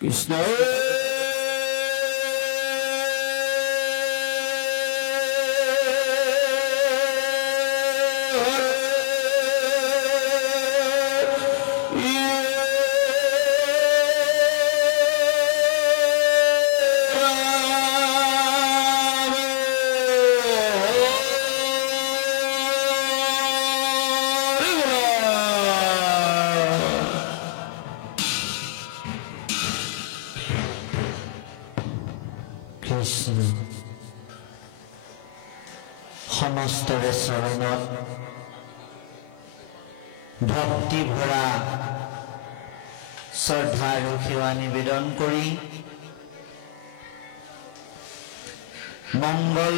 কৃষ্ণ সমস্তৰে চৰণত ভক্তি ভৰা শ্ৰদ্ধা আৰু সেৱা নিবেদন কৰি মংগল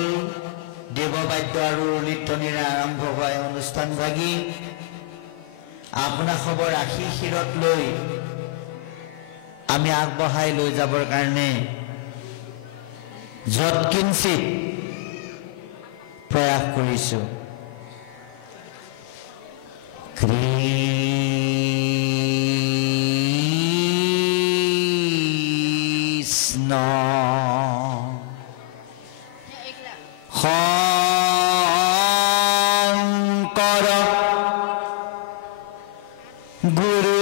দেৱবাদ্য আৰু ললিতনিৰে আৰম্ভ হোৱা অনুষ্ঠান ভাগি আপোনাসৱৰ আশীষ শিৰত লৈ আমি আগবঢ়াই লৈ যাবৰ কাৰণে যৎকিঞ্চিত প্ৰয়াস কৰিছোঁ। কৃষ্ণ শংকৰ গুৰু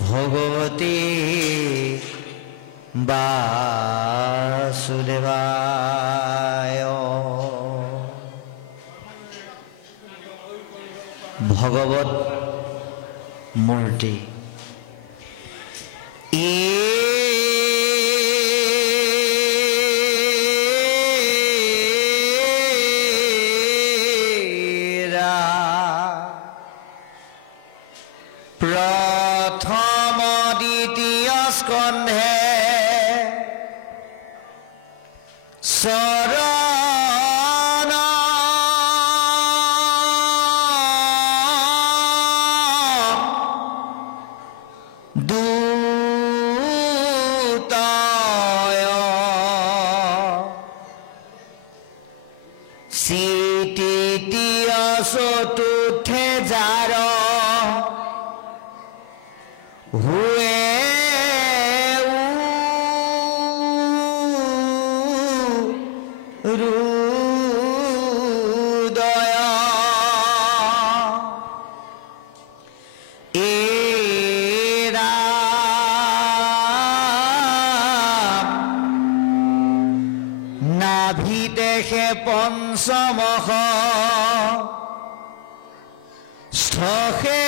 ভগৱতী বাসুদেৱায়। ভগৱত মূৰ্তি প্ৰথম দ্বিতীয় স্কন্ধে চৰণ দুতয় তৃতীয় চতুৰ্থে জাৰ হুৱে হৃদয় এৰা নাভি দেখে পঞ্চমশ স্থে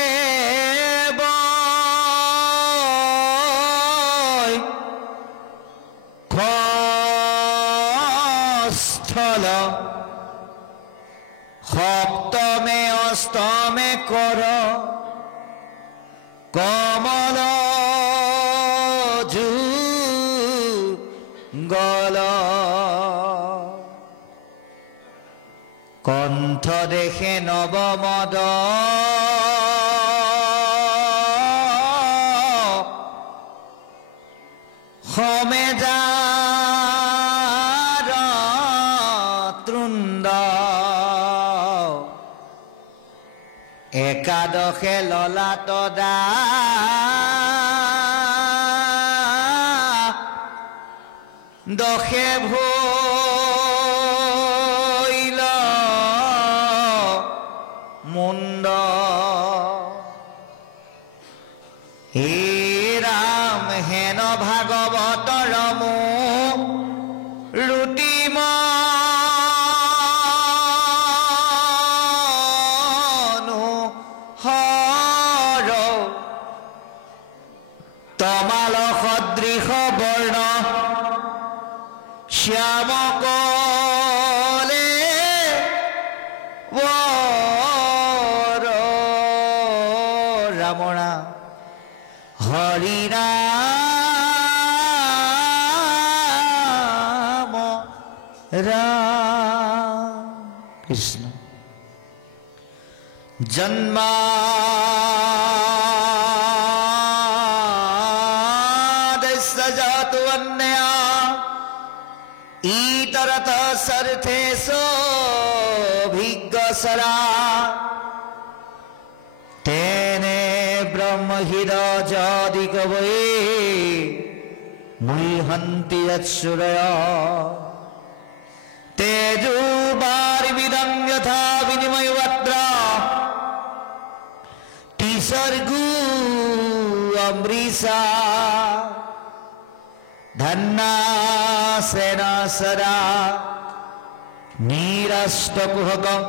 স্থল সপ্তমে অষ্টমে কৰ কমল যুগল কণ্ঠ দেখে নৱমদ সমেজা একাদশে ললাট দা দশে ভৈল মুণ্ড হে ৰাম হেন ভাগৱতৰ ৰুটিম ha তমাল সদৃশ বৰ্ণ শ্যামকলে বৰ ৰামৰা হৰি ৰাম ৰাম কৃষ্ণ জন্মাদস্য জাতু অন্যয়া ইতরত সর্থেষু ভিজ্ঞসরা তেনে ব্রহ্মহিরজাদি কবয়ে মুহন্তি যৎসুরয় তেজোবারিবিদং যথা বিনিময়বত্র টিসর্গু অমৃষা ধন্না সেনাসরা নিরষ্টকুহকং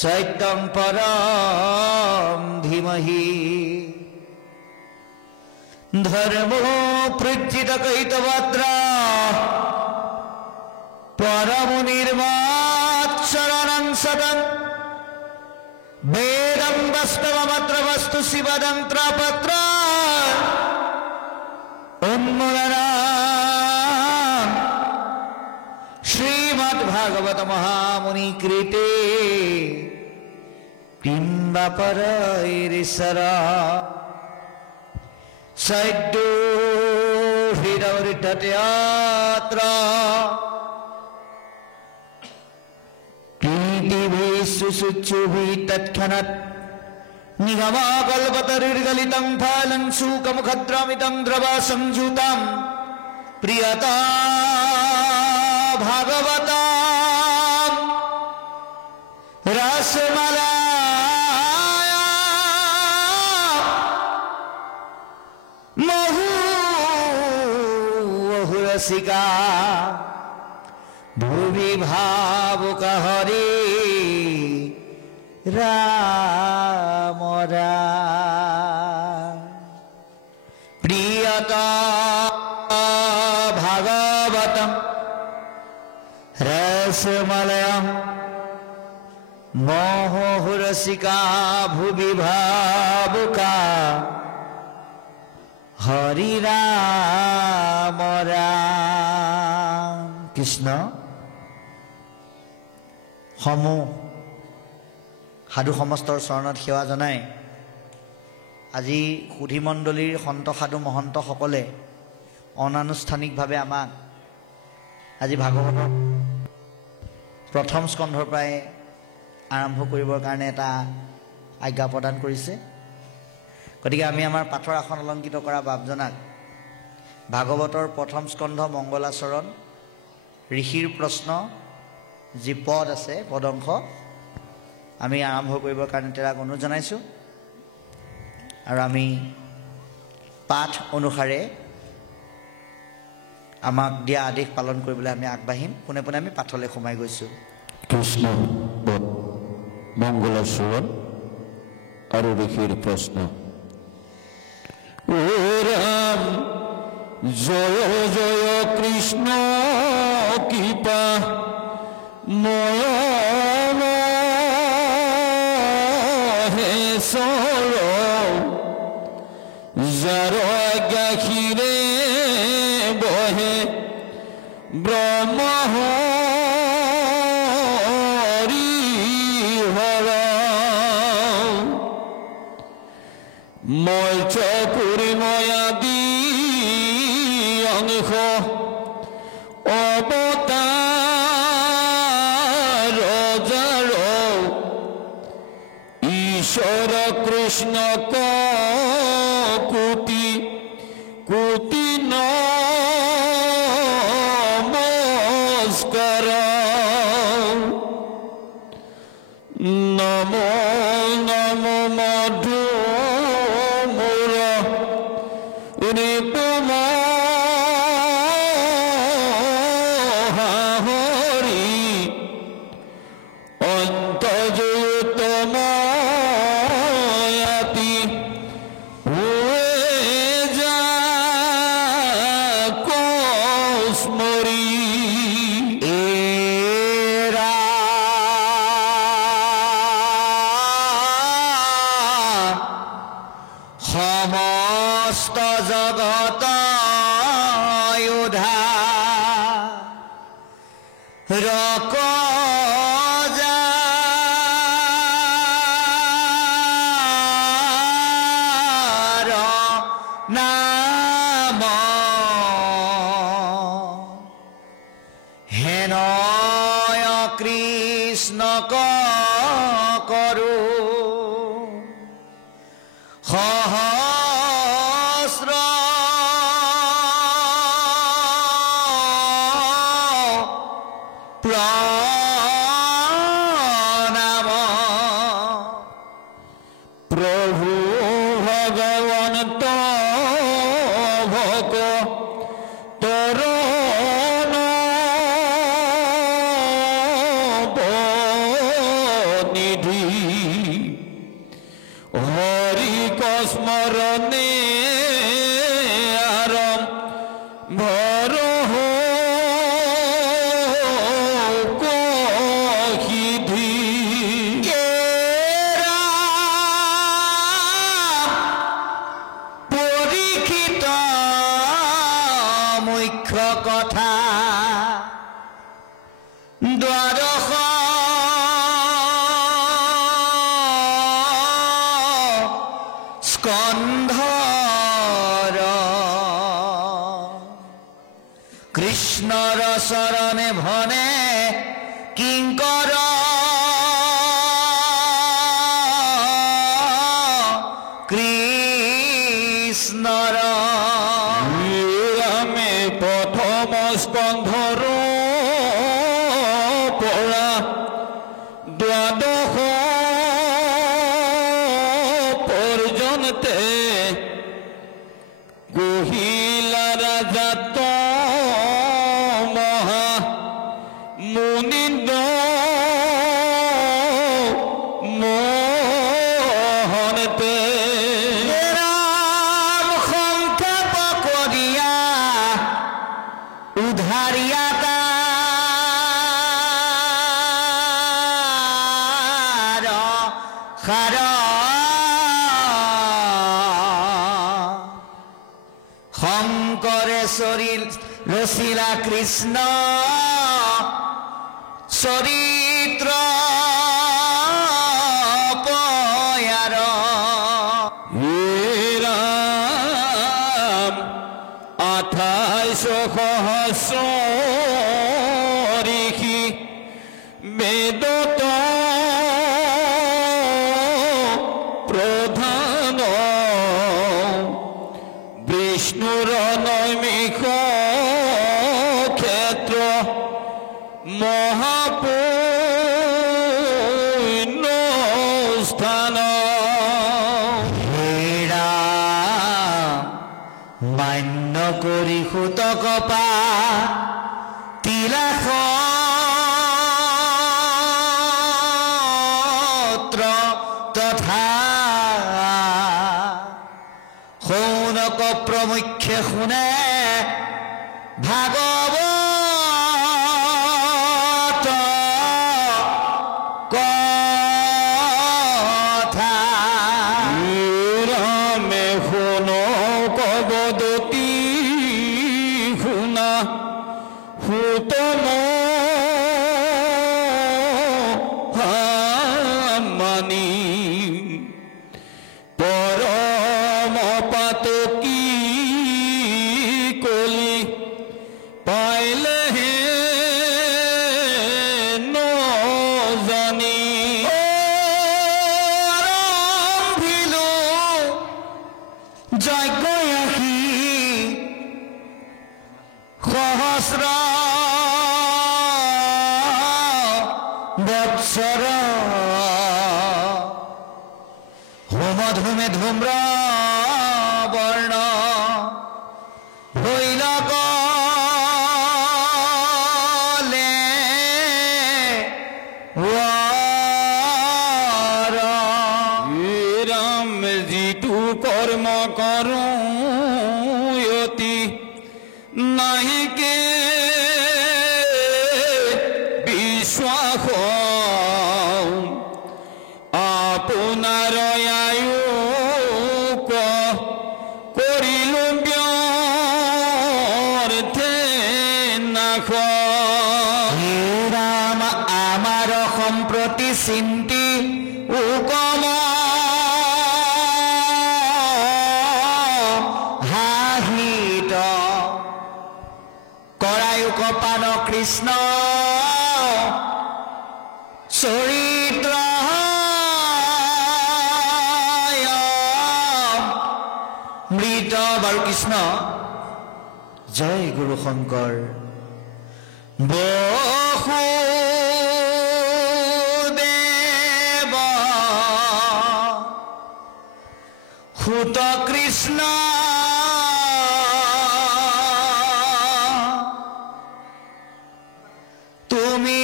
চৈত্যং পরম ধীমহি ধর্মো পৃজ্জিত কৈতবদ্র পরম নির্মাৎসরণং সদং বেদং বাস্তবমত্র বস্তু শিবদন্ত্রপত্র উন্মূলনং শ্রীমদ্ভাগবত মহামুনি কৃতে বিম্বাপরৈরিসর সৈদ্যো হৃদৌরিদ্ধত্যত্র সুশুভি তৎক্ষণাৎ নিগমাকল্পতরুর্গলিতং ফলং শুকমুখদ্রমিতং দ্রব সংযুতং প্রিয়তা ভাগবতাম রসমালায়া মহুরসিকা ভুবি ভাবুক হরে রাম রাম প্রিয়তা ভাগবতম রসমলয়ম মোহরসিকা ভুবি ভাবুকা হরি রাম রাম কৃষ্ণ সমূহ সাধু সমস্তৰ চৰণত সেৱা জনাই আজি সুধীমণ্ডলীৰ সন্ত সাধু মহন্তসকলে অনানুষ্ঠানিকভাৱে আমাক আজি ভাগৱতৰ প্ৰথম স্কন্ধৰ পৰাই আৰম্ভ কৰিবৰ কাৰণে এটা আজ্ঞা প্ৰদান কৰিছে। গতিকে আমি আমাৰ পাঠৰ আসন অলংকৃত কৰা বাপজনাক ভাগৱতৰ প্ৰথম স্কন্ধ মংগলাচৰণ ঋষিৰ প্ৰশ্ন যি পদ আছে পদংশ আমি আৰম্ভ কৰিবৰ কাৰণে তেৰাক অনুৰোধ জনাইছোঁ আৰু আমি পাঠ অনুসাৰে আমাক দিয়া আদেশ পালন কৰিবলৈ আমি আগবাঢ়িম। পোনে পোনে আমি পাঠলৈ সোমাই গৈছোঁ। কৃষ্ণ মংগলাচৰণ আৰু ঋষিৰ প্ৰশ্ন। ও ৰাম জয় জয় কৃষ্ণ কৃপা ময়ন হে সৰ যাৰ গাখীৰে বহে ব্ৰহ্ম হৰি হৰ মল্চ পূৰ্ণয়াদি অংশ অৱতাৰ যাৰ ঈশ্বৰ কৃষ্ণ কোটি কোটি নমস্কাৰ নমো নমো মধু মোৰ ঋতুম হৰি অন্তৰ্যুতময়াতি হুৱে যা সমস্ত জগত রক নাম হেনয় কৃষ্ণ করু সহস্র প্রণাম প্রভু ভগবান ভক তোর নিধি হরি কস্মরণে আরম ভর কহিধি পরীক্ষিত মুখ্য কথা দ্বাদশ স্কন্ধর কৃষ্ণর শরণে ভনে কিঙ্কর কৃষ্ণর আমি প্রথম স্কন্ধর পড়া দ্বাদশ পর্যন্তে কহিলা রাজা মহা মুনিন্দ মোহনতে রাম সংক্ষেপ করিয়া উধারিয়া তার সার শঙ্করেশ্বরী রসিলা কৃষ্ণ চরিত্র পয়ার রাম 28 সহস্র ঋষি বেদত প্রধান বিষ্ণুর নৈমিষ ক্ষেত্র মহাপুণ্য স্থান মান্য করি সুতকপা তিলাস তথা সৌনক প্ৰমুখ্যে শুনে ভাগৱত কথা ৰামে শুন কবদতি শুনা সুতম মানি পৰম পাতকি কলি পাইলে হে নজানি আৰম্ভিলো যজ্ঞ আহি সহস্ৰ বৎসৰ হোম ধূমে ধূম্ৰ বৰ্ণ ভৈৰৱলে ৰাম যিটো কৰ্ম কৰো অতি নাহিকে বিশ্বাস আপোনাৰ আয়ুক চিন্তি উকম হাহিত কৰায়ুক পান কৃষ্ণ চৰিত্ৰ মৃত বাৰু কৃষ্ণ জয় গুৰু শংকৰ বসুদেৱ সুত কৃষ্ণ তুমি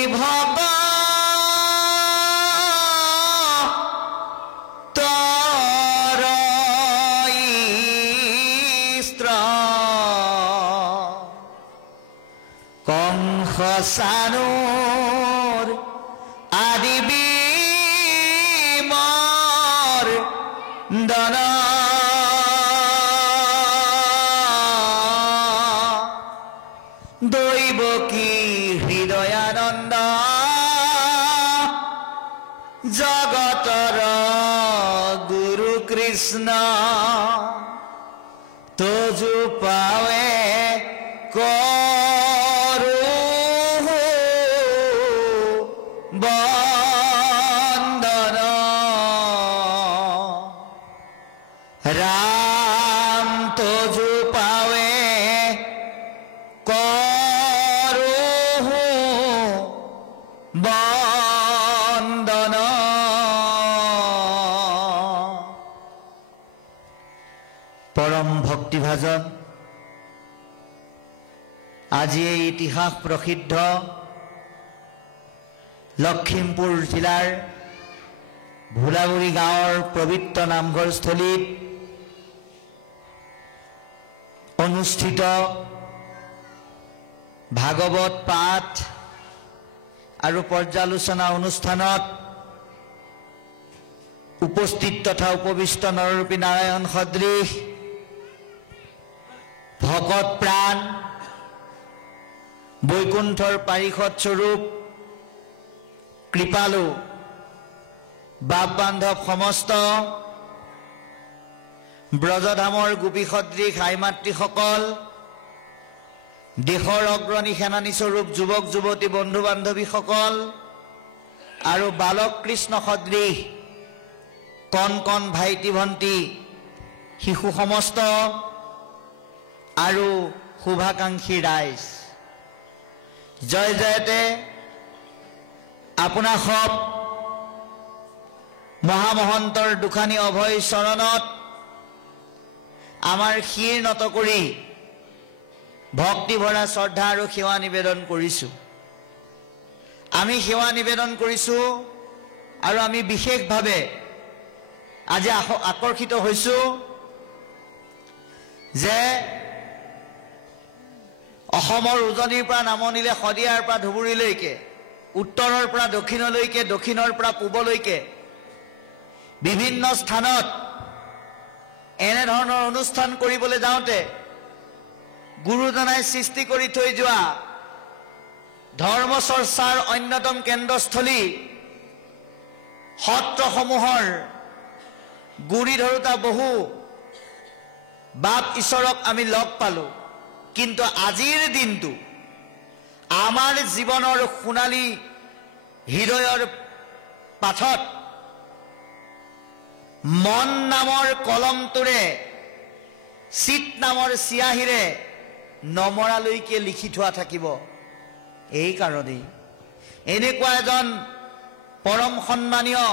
কংসানুৰ আদি বিমৰ দন দৈৱকী হৃদয়ানন্দ জগতৰ গুৰু কৃষ্ণ তোজু পাৱে বন্দন ৰাম তোজু পাৱে কৰো বন্দন পৰম ভক্তিভাজন আজি এই ইতিহাস প্ৰসিদ্ধ লখিমপুৰ জিলাৰ ভোলাগুৰি গাঁৱৰ পবিত্ৰ নামঘৰস্থলীত অনুষ্ঠিত ভাগৱত পাঠ আৰু পৰ্যালোচনা অনুষ্ঠানত উপস্থিত তথা উপবিষ্ট নৰৰূপী নাৰায়ণ সদৃশ ভকত প্ৰাণ বৈকুণ্ঠৰ পাৰিষদ স্বৰূপ কৃপালু বাপ বান্ধৱ সমস্ত ব্ৰজধামৰ গোপী সদৃশ আই মাতৃসকল দেশৰ অগ্ৰণী সেনানী স্বৰূপ যুৱক যুৱতী বন্ধু বান্ধৱীসকল আৰু বালক কৃষ্ণ সদৃশ কণ কণ ভাইটি ভণ্টি শিশু সমস্ত আৰু শুভাকাংক্ষী ৰাইজ জয় জয়তে আপোনা সব মহামহন্তৰ দুখানি অভয় চৰণত আমাৰ শিৰ নত কৰি ভক্তি ভৰা শ্ৰদ্ধা আৰু সেৱা নিবেদন কৰিছো আমি সেৱা নিবেদন কৰিছো আৰু আমি বিশেষভাৱে আজি আকৰ্ষিত হৈছো যে অসমৰ উজনিৰ পৰা নামনিলে শদিয়াৰ পৰা ধুবুৰীলৈকে উত্তৰৰ পৰা দক্ষিণলৈকে দক্ষিণৰ পৰা পূবলৈকে বিভিন্ন স্থানত এনে ধৰণৰ অনুষ্ঠান কৰিবলৈ যাওঁতে গুৰুজনাই সৃষ্টি কৰি থৈ যোৱা ধৰ্ম চৰ্চাৰ অন্যতম কেন্দ্ৰস্থলী সত্ৰসমূহৰ গুৰি ধৰোতা বহু বাপ ঈশ্বৰক আমি লগ পালো কিন্তু আজিৰ দিনটো আমাৰ জীৱনৰ সোণালী হৃদয়ৰ পাঠত মন নামৰ কলমটোৰে চিত নামৰ চিয়াহিৰে নমৰালৈকে লিখি থোৱা থাকিব এই কাৰণেই এনেকুৱা এজন পৰম সন্মানীয়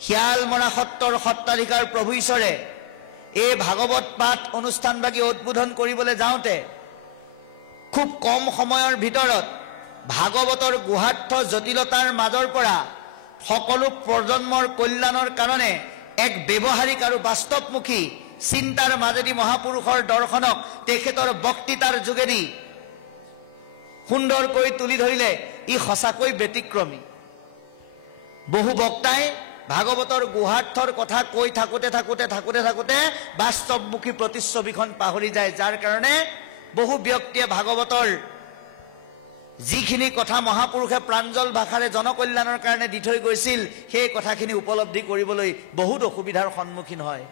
শিয়ালমৰা সত্ৰৰ সত্ৰাধিকাৰ প্ৰভু ঈশ্বৰে এই ভাগৱত পাঠ অনুষ্ঠানভাগী উদ্বোধন কৰিবলৈ যাওঁতে খুব কম সময়ৰ ভিতৰত ভাগৱতৰ গুহাৰ্থ জটিলতাৰ মাজৰ পৰা সকলো প্ৰজন্মৰ কল্যাণৰ কাৰণে এক ব্যৱহাৰিক আৰু বাস্তৱমুখী চিন্তাৰ মাজেদি মহাপুৰুষৰ দৰ্শনক তেখেতৰ বক্তৃতাৰ যোগেদি সুন্দৰকৈ তুলি ধৰিলে ই সঁচাকৈ ব্যতিক্ৰমী বহু বক্তাই ভাগৱতৰ গুহাৰ্থৰ কথা কৈ থাকোতে বাস্তৱমুখী প্ৰতিচ্ছবিখন পাহৰি যায় যাৰ কাৰণে বহু ব্যক্তিয়ে ভাগৱতৰ যিখিনি কথা মহাপুৰুষে প্ৰাঞ্জল ভাষাৰে জনকল্যাণৰ কাৰণে দি থৈ গৈছিল সেই কথাখিনি উপলব্ধি কৰিবলৈ বহুত অসুবিধাৰ সন্মুখীন হয়।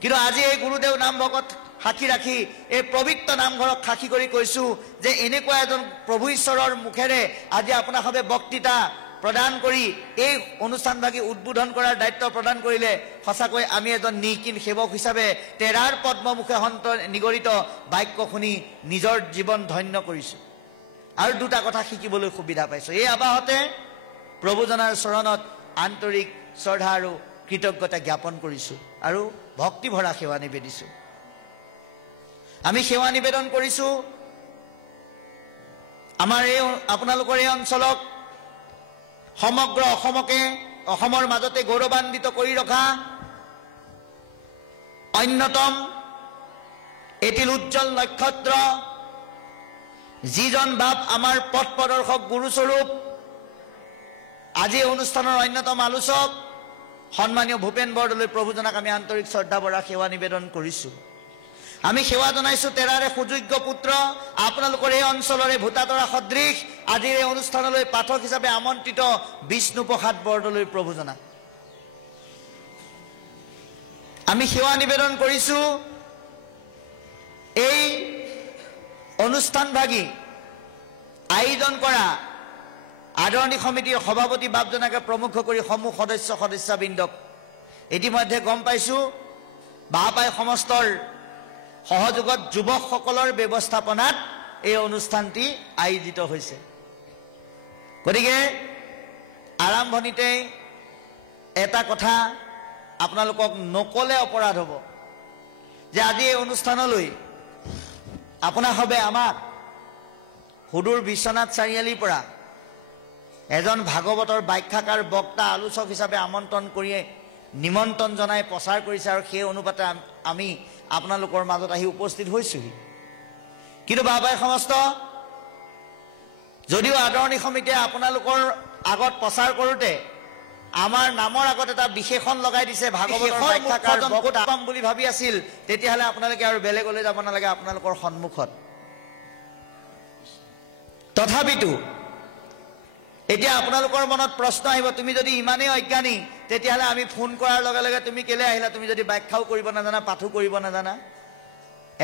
কিন্তু আজি এই গুৰুদেৱ নামভকত সাক্ষী ৰাখি এই পবিত্ৰ নামঘৰক সাক্ষী কৰি কৈছোঁ যে এনেকুৱা এজন প্ৰভু ঈশ্বৰৰ মুখেৰে আজি আপোনাসৱে বক্তৃতা প্ৰদান কৰি এই অনুষ্ঠানভাগী উদ্বোধন কৰাৰ দায়িত্ব প্ৰদান কৰিলে সঁচাকৈ আমি এজন নিকিন সেৱক হিচাপে তেৰাৰ পদ্মমুখে সন্ত নিগৰিত বাক্য শুনি নিজৰ জীৱন ধন্য কৰিছোঁ। আৰু দুটা কথা শিকিবলৈ সুবিধা পাইছোঁ। এই আবাহতে প্ৰভুজনাৰ চৰণত আন্তৰিক শ্ৰদ্ধা আৰু কৃতজ্ঞতা জ্ঞাপন কৰিছোঁ আৰু ভক্তিভৰা সেৱা নিবেদিছোঁ। আমি সেৱা নিবেদন কৰিছোঁ আমাৰ এই আপোনালোকৰ এই অঞ্চলক সমগ্ৰ অসমৰ মাজতে গৌৰৱান্বিত কৰি ৰখা অন্যতম এটি উজ্জ্বল নক্ষত্ৰ, যিজন বাপ আমাৰ পথ প্ৰদৰ্শক গুৰুস্বৰূপ, আজি অনুষ্ঠানৰ অন্যতম আলোচক সন্মানীয় ভূপেন বৰদলৈ প্ৰভুজনাক আমি আন্তৰিক শ্ৰদ্ধা ভৰা সেৱা নিবেদন কৰিছোঁ। আমি সেৱা জনাইছোঁ তেৰাৰে সুযোগ্য পুত্ৰ আপোনালোকৰ এই অঞ্চলৰে ভূতাতৰা সদৃশ আজিৰ এই অনুষ্ঠানলৈ পাঠক হিচাপে আমন্ত্ৰিত বিষ্ণুপ্ৰসাদ বৰদলৈ প্ৰভুজনাক আমি সেৱা নিবেদন কৰিছোঁ। এই অনুষ্ঠানভাগী আয়োজন কৰা আদৰণি সমিতিৰ সভাপতি বাপজনাকে প্ৰমুখ কৰি সমূহ সদস্যবৃন্দক ইতিমধ্যে গম পাইছোঁ বাপাই সমস্তৰ সহযোগত যুৱকসকলৰ ব্যৱস্থাপনাত এই অনুষ্ঠানটি আয়োজিত হৈছে। গতিকে আৰম্ভণিতে এটা কথা আপোনালোকক নকলে অপৰাধ হ'ব যে আজি এই অনুষ্ঠানলৈ আপোনাসৱে আমাক সুদূৰ বিশ্বনাথ চাৰিআলিৰ পৰা এজন ভাগৱতৰ ব্যাখ্যাকাৰ বক্তা আলোচক হিচাপে আমন্ত্ৰণ কৰি নিমন্ত্ৰণ জনাই প্ৰচাৰ কৰিছে আৰু সেই অনুপাতে আমি আপোনালোকৰ মাজত আহি উপস্থিত হৈছোহি। কিন্তু বাবাই সমস্ত যদিও আদৰণি সমিতিয়ে আপোনালোকৰ আগত প্ৰচাৰ কৰোঁতে আমাৰ নামৰ আগত এটা বিশেষণ লগাই দিছে ভাগৱতৰ ব্যাখ্যাকাৰ বক্তা পাম বুলি ভাবি আছিল, তেতিয়াহ'লে আপোনালোকে আৰু বেলেগলৈ যাব নালাগে, আপোনালোকৰ সন্মুখত। তথাপিতো এতিয়া আপোনালোকৰ মনত প্ৰশ্ন আহিব, তুমি যদি ইমানেই অজ্ঞানী তেতিয়াহ'লে আমি ফোন কৰাৰ লগে লগে তুমি কেলে আহিলা? তুমি যদি ব্যাখ্যাও কৰিব নাজানা, পাঠো কৰিব নাজানা,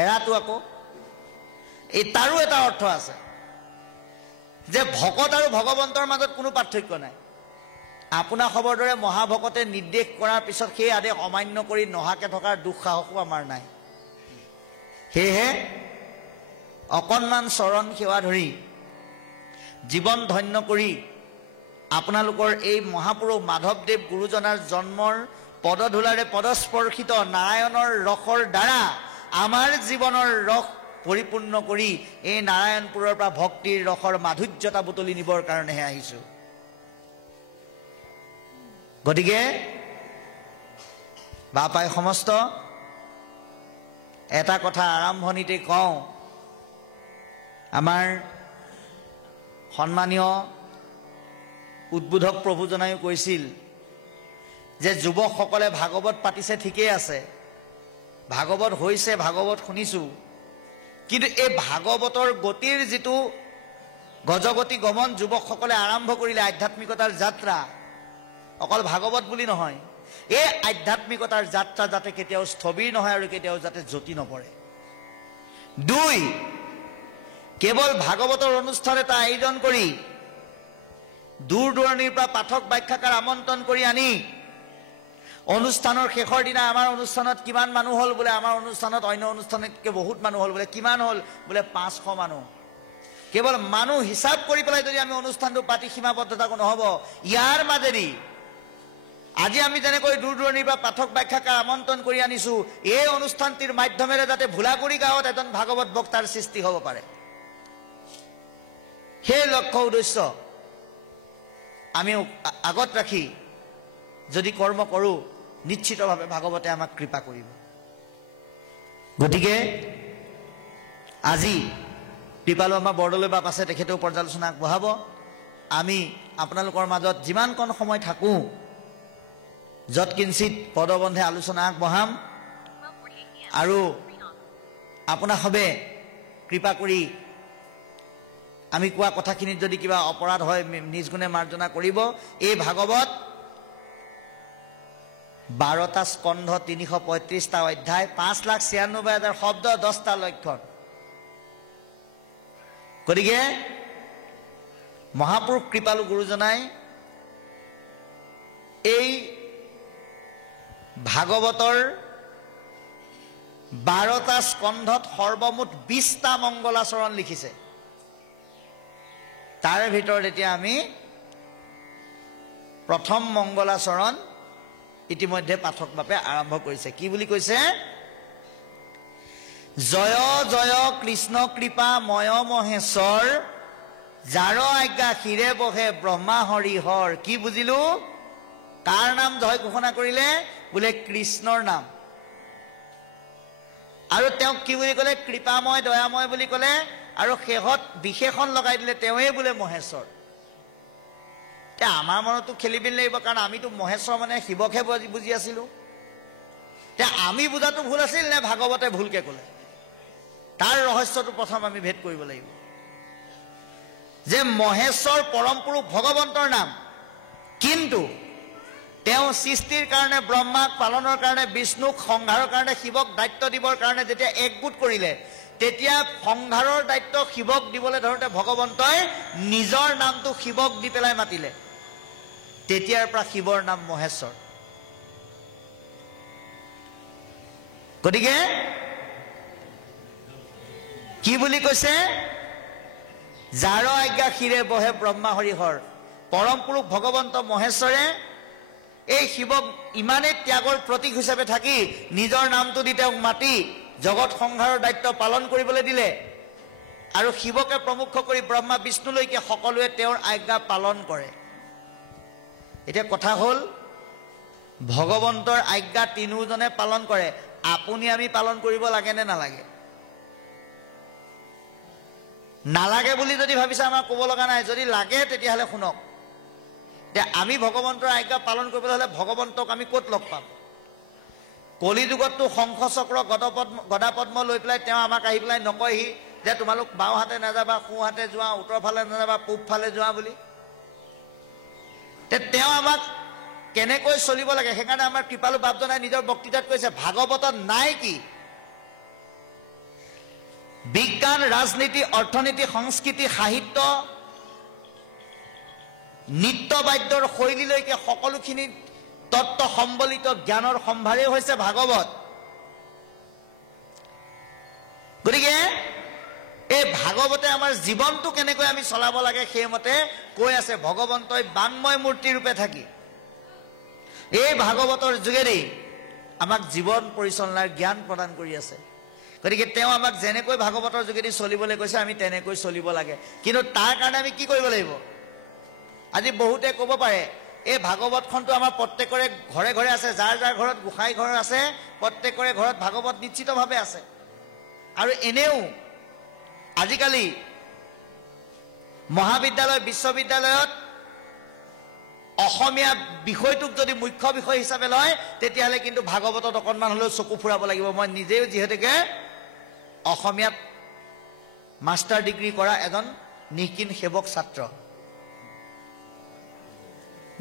এৰাটো আকৌ এই তাৰো এটা অৰ্থ আছে যে ভকত আৰু ভগৱন্তৰ মাজত কোনো পাৰ্থক্য নাই। আপোনাৰ খবৰ দৰে মহাভকতে নিৰ্দেশ কৰাৰ পিছত সেই আদেশ অমান্য কৰি নহাকে থকাৰ দুঃসাহসো আমাৰ নাই। সেয়েহে অকণমান চৰণ সেৱা ধৰি জীৱন ধন্য কৰি আপোনালোকৰ এই মহাপুৰুষ মাধৱদেৱ গুৰুজনাৰ জন্মৰ পদধূলাৰে পদস্পৰ্শিত নাৰায়ণৰ ৰসৰ দ্বাৰা আমাৰ জীৱনৰ ৰস পৰিপূৰ্ণ কৰি এই নাৰায়ণপুৰৰ পৰা ভক্তিৰ ৰসৰ মাধুৰ্যতা বুটলি নিবৰ কাৰণেহে আহিছোঁ। গতিকে বাপাই সমস্ত এটা কথা আৰম্ভণিতে কওঁ, আমাৰ সন্মানীয় উদ্বোধক প্ৰভুজনায়ো কৈছিল যে যুৱকসকলে ভাগৱত পাতিছে, ঠিকেই আছে, ভাগৱত হৈছে, ভাগৱত শুনিছোঁ, কিন্তু এই ভাগৱতৰ গতিৰ যিটো গজগতি গমন যুৱকসকলে আৰম্ভ কৰিলে আধ্যাত্মিকতাৰ যাত্ৰা, অকল ভাগৱত বুলি নহয়, এই আধ্যাত্মিকতাৰ যাত্ৰা যাতে কেতিয়াও স্থবিৰ নহয় আৰু কেতিয়াও যাতে জ্যোতি নপৰে। দুই, কেৱল ভাগৱতৰ অনুষ্ঠান এটা আয়োজন কৰি দূৰ দূৰণিৰ পৰা পাঠক ব্যাখ্যাকাৰ আমন্ত্ৰণ কৰি আনি অনুষ্ঠানৰ শেষৰ দিনা আমাৰ অনুষ্ঠানত কিমান মানুহ হ'ল বোলে, আমাৰ অনুষ্ঠানত অন্য অনুষ্ঠানতকৈ বহুত মানুহ হ'ল বোলে, কিমান হ'ল বোলে 500 মানুহ। কেৱল মানুহ হিচাপ কৰি পেলাই যদি আমি অনুষ্ঠানটো পাতি সীমাবদ্ধতা নহ'ব। ইয়াৰ মাজেদি আজি আমি যেনেকৈ দূৰ দূৰণিৰ পৰা পাঠক ব্যাখ্যাকাৰ আমন্ত্ৰণ কৰি আনিছোঁ, এই অনুষ্ঠানটিৰ মাধ্যমেৰে যাতে ভোলাগুৰি গাঁৱত এজন ভাগৱত বক্তাৰ সৃষ্টি হ'ব পাৰে, সেই লক্ষ্য উদ্দেশ্য আমি আগত ৰাখি যদি কৰ্ম কৰোঁ, নিশ্চিতভাৱে ভাগৱতে আমাক কৃপা কৰিব। গতিকে আজি কৃপালু আমাৰ বৰদলৈ বাপ আছে, তেখেতেও পৰ্যালোচনা আগবঢ়াব। আমি আপোনালোকৰ মাজত যিমানকণ সময় থাকোঁ যত কিঞ্চিত পদবন্ধে আলোচনা আগবঢ়াম আৰু আপোনাসৱে কৃপা কৰি আমি কোৱা কথাখিনিত যদি কিবা অপৰাধ হয় নিজ গুণে মাৰ্জনা কৰিব। এই ভাগৱত 12টা স্কন্ধ, 335টা অধ্যায়, 5,96,000 শব্দ, 10টা লক্ষণ। গতিকে মহাপুৰুষ কৃপালু গুৰুজনাই এই ভাগৱতৰ 12টা স্কন্ধত সৰ্বমুঠ 20টা মংগলাচৰণ লিখিছে। তাৰে ভিতৰত এতিয়া আমি প্ৰথম মংগলাচৰণ ইতিমধ্যে পাঠক বাপে আৰম্ভ কৰিছে। কি বুলি কৈছে? জয় জয় কৃষ্ণ কৃপা ময় মহেশ্বৰ, যাৰ আজ্ঞা শিৰে বহে ব্ৰহ্মা হৰি হৰ। কি বুজিলো? কাৰ নাম জয় ঘোষণা কৰিলে? বোলে কৃষ্ণৰ নাম। আৰু তেওঁক কি বুলি ক'লে? কৃপাময় দয়াময় বুলি ক'লে। আৰু শেষত বিশেষণ লগাই দিলে তেওঁৱে বোলে মহেশ্বৰ। এতিয়া আমাৰ মনতো খেলি মেলি লাগিব, কাৰণ আমিতো মহেশ্বৰ মানে শিৱকহে বুজি আছিলো। এতিয়া আমি বুজাটো ভুল আছিল নে ভাগৱতে ভুলকে ক'লে? তাৰ ৰহস্যটো প্ৰথম আমি ভেদ কৰিব লাগিব। যে মহেশ্বৰ পৰম পুৰুষ ভগৱন্তৰ নাম, কিন্তু তেওঁ সৃষ্টিৰ কাৰণে ব্ৰহ্মাক পালনৰ কাৰণে বিষ্ণুক, সংহাৰৰ কাৰণে শিৱক দায়িত্ব দিবৰ কাৰণে যেতিয়া একগোট কৰিলে, তেতিয়া সংহাৰৰ দায়িত্ব শিৱক দিবলৈ ধৰোঁতে ভগৱন্তই নিজৰ নামটো শিৱক দি পেলাই মাতিলে। তেতিয়াৰ পৰা শিৱৰ নাম মহেশ্বৰ। গতিকে কি বুলি কৈছে? যাৰ আজ্ঞা শিৰে বহে ব্ৰহ্মা হৰি হৰ। পৰম পুৰুষ ভগৱন্ত মহেশ্বৰে এই শিৱক ইমানেই ত্যাগৰ প্ৰতীক হিচাপে থাকি নিজৰ নামটো দি তেওঁক মাতি জগত সংহাৰৰ দায়িত্ব পালন কৰিবলৈ দিলে। আৰু শিৱকে প্ৰমুখ কৰি ব্ৰহ্মা বিষ্ণুলৈকে সকলোৱে তেওঁৰ আজ্ঞা পালন কৰে। এতিয়া কথা হ'ল, ভগৱন্তৰ আজ্ঞা তিনিওজনে পালন কৰে, আপুনি আমি পালন কৰিব লাগে নে নালাগে? নালাগে বুলি যদি ভাবিছে আমাৰ ক'ব লগা নাই। যদি লাগে তেতিয়াহ'লে শুনক। এতিয়া আমি ভগৱন্তৰ আজ্ঞা পালন কৰিবলৈ হ'লে ভগৱন্তক আমি ক'ত লগ পাম? কলি যুগততো শংখ চক্ৰ গদা পদ্ম লৈ পেলাই তেওঁ আমাক আহি পেলাই নকয়হি যে তোমালোক বাওঁ হাতে নাযাবা, সোঁ হাতে যোৱা, উত্তৰ ফালে নাযাবা, পূব ফালে যোৱা বুলি। তেওঁ আমাক কেনেকৈ চলিব লাগে, সেইকাৰণে আমাৰ কৃপালু বাপজনাই নিজৰ বক্তৃতাত কৈছে ভাগৱতত নাই কি? বিজ্ঞান, ৰাজনীতি, অৰ্থনীতি, সংস্কৃতি, সাহিত্য, নৃত্য বাদ্যৰ শৈলীলৈকে সকলোখিনি তত্ত্ব সম্বলিত জ্ঞানৰ সম্ভাৰেই হৈছে ভাগৱত। গতিকে এই ভাগৱতে আমাৰ জীৱনটো কেনেকৈ আমি চলাব লাগে সেইমতে কৈ আছে। ভগৱন্তই বাংময় মূৰ্তি ৰূপে থাকি এই ভাগৱতৰ যোগেদি আমাক জীৱন পৰিচালনাৰ জ্ঞান প্ৰদান কৰি আছে। গতিকে তেওঁ আমাক যেনেকৈ ভাগৱতৰ যোগেদি চলিবলৈ কৈছে আমি তেনেকৈ চলিব লাগে। কিন্তু তাৰ কাৰণে আমি কি কৰিব লাগিব? আজি বহুতে ক'ব পাৰে এই ভাগৱতখনটো আমাৰ প্ৰত্যেকৰে ঘৰে ঘৰে আছে। যাৰ যাৰ ঘৰত গোসাঁই ঘৰ আছে প্ৰত্যেকৰে ঘৰত ভাগৱত নিশ্চিতভাৱে আছে। আৰু এনেও আজিকালি মহাবিদ্যালয়, বিশ্ববিদ্যালয়ত অসমীয়া বিষয়টোক যদি মুখ্য বিষয় হিচাপে লয় তেতিয়াহ'লে কিন্তু ভাগৱতত অকণমান হ'লেও চকু ফুৰাব লাগিব। মই নিজেও যিহেতুকে অসমীয়াত মাষ্টাৰ ডিগ্ৰী কৰা এজন নিকিন সেৱক ছাত্ৰ,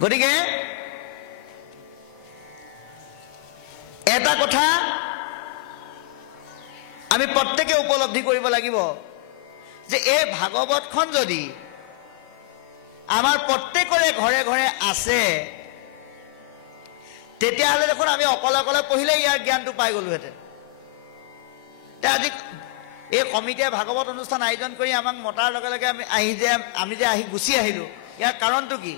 গতিকে এটা কথা আমি প্ৰত্যেকে উপলব্ধি কৰিব লাগিব যে এই ভাগৱতখন যদি আমাৰ প্ৰত্যেকৰে ঘৰে ঘৰে আছে তেতিয়াহ'লে দেখোন আমি অকলে অকলে পঢ়িলে ইয়াৰ জ্ঞানটো পাই গলোহেঁতেন। আজি এই কমিটিয়ে ভাগৱত অনুষ্ঠান আয়োজন কৰি আমাক মতাৰ লগে লগে আমি যে আহি গুচি আহিলোঁ, ইয়াৰ কাৰণটো কি?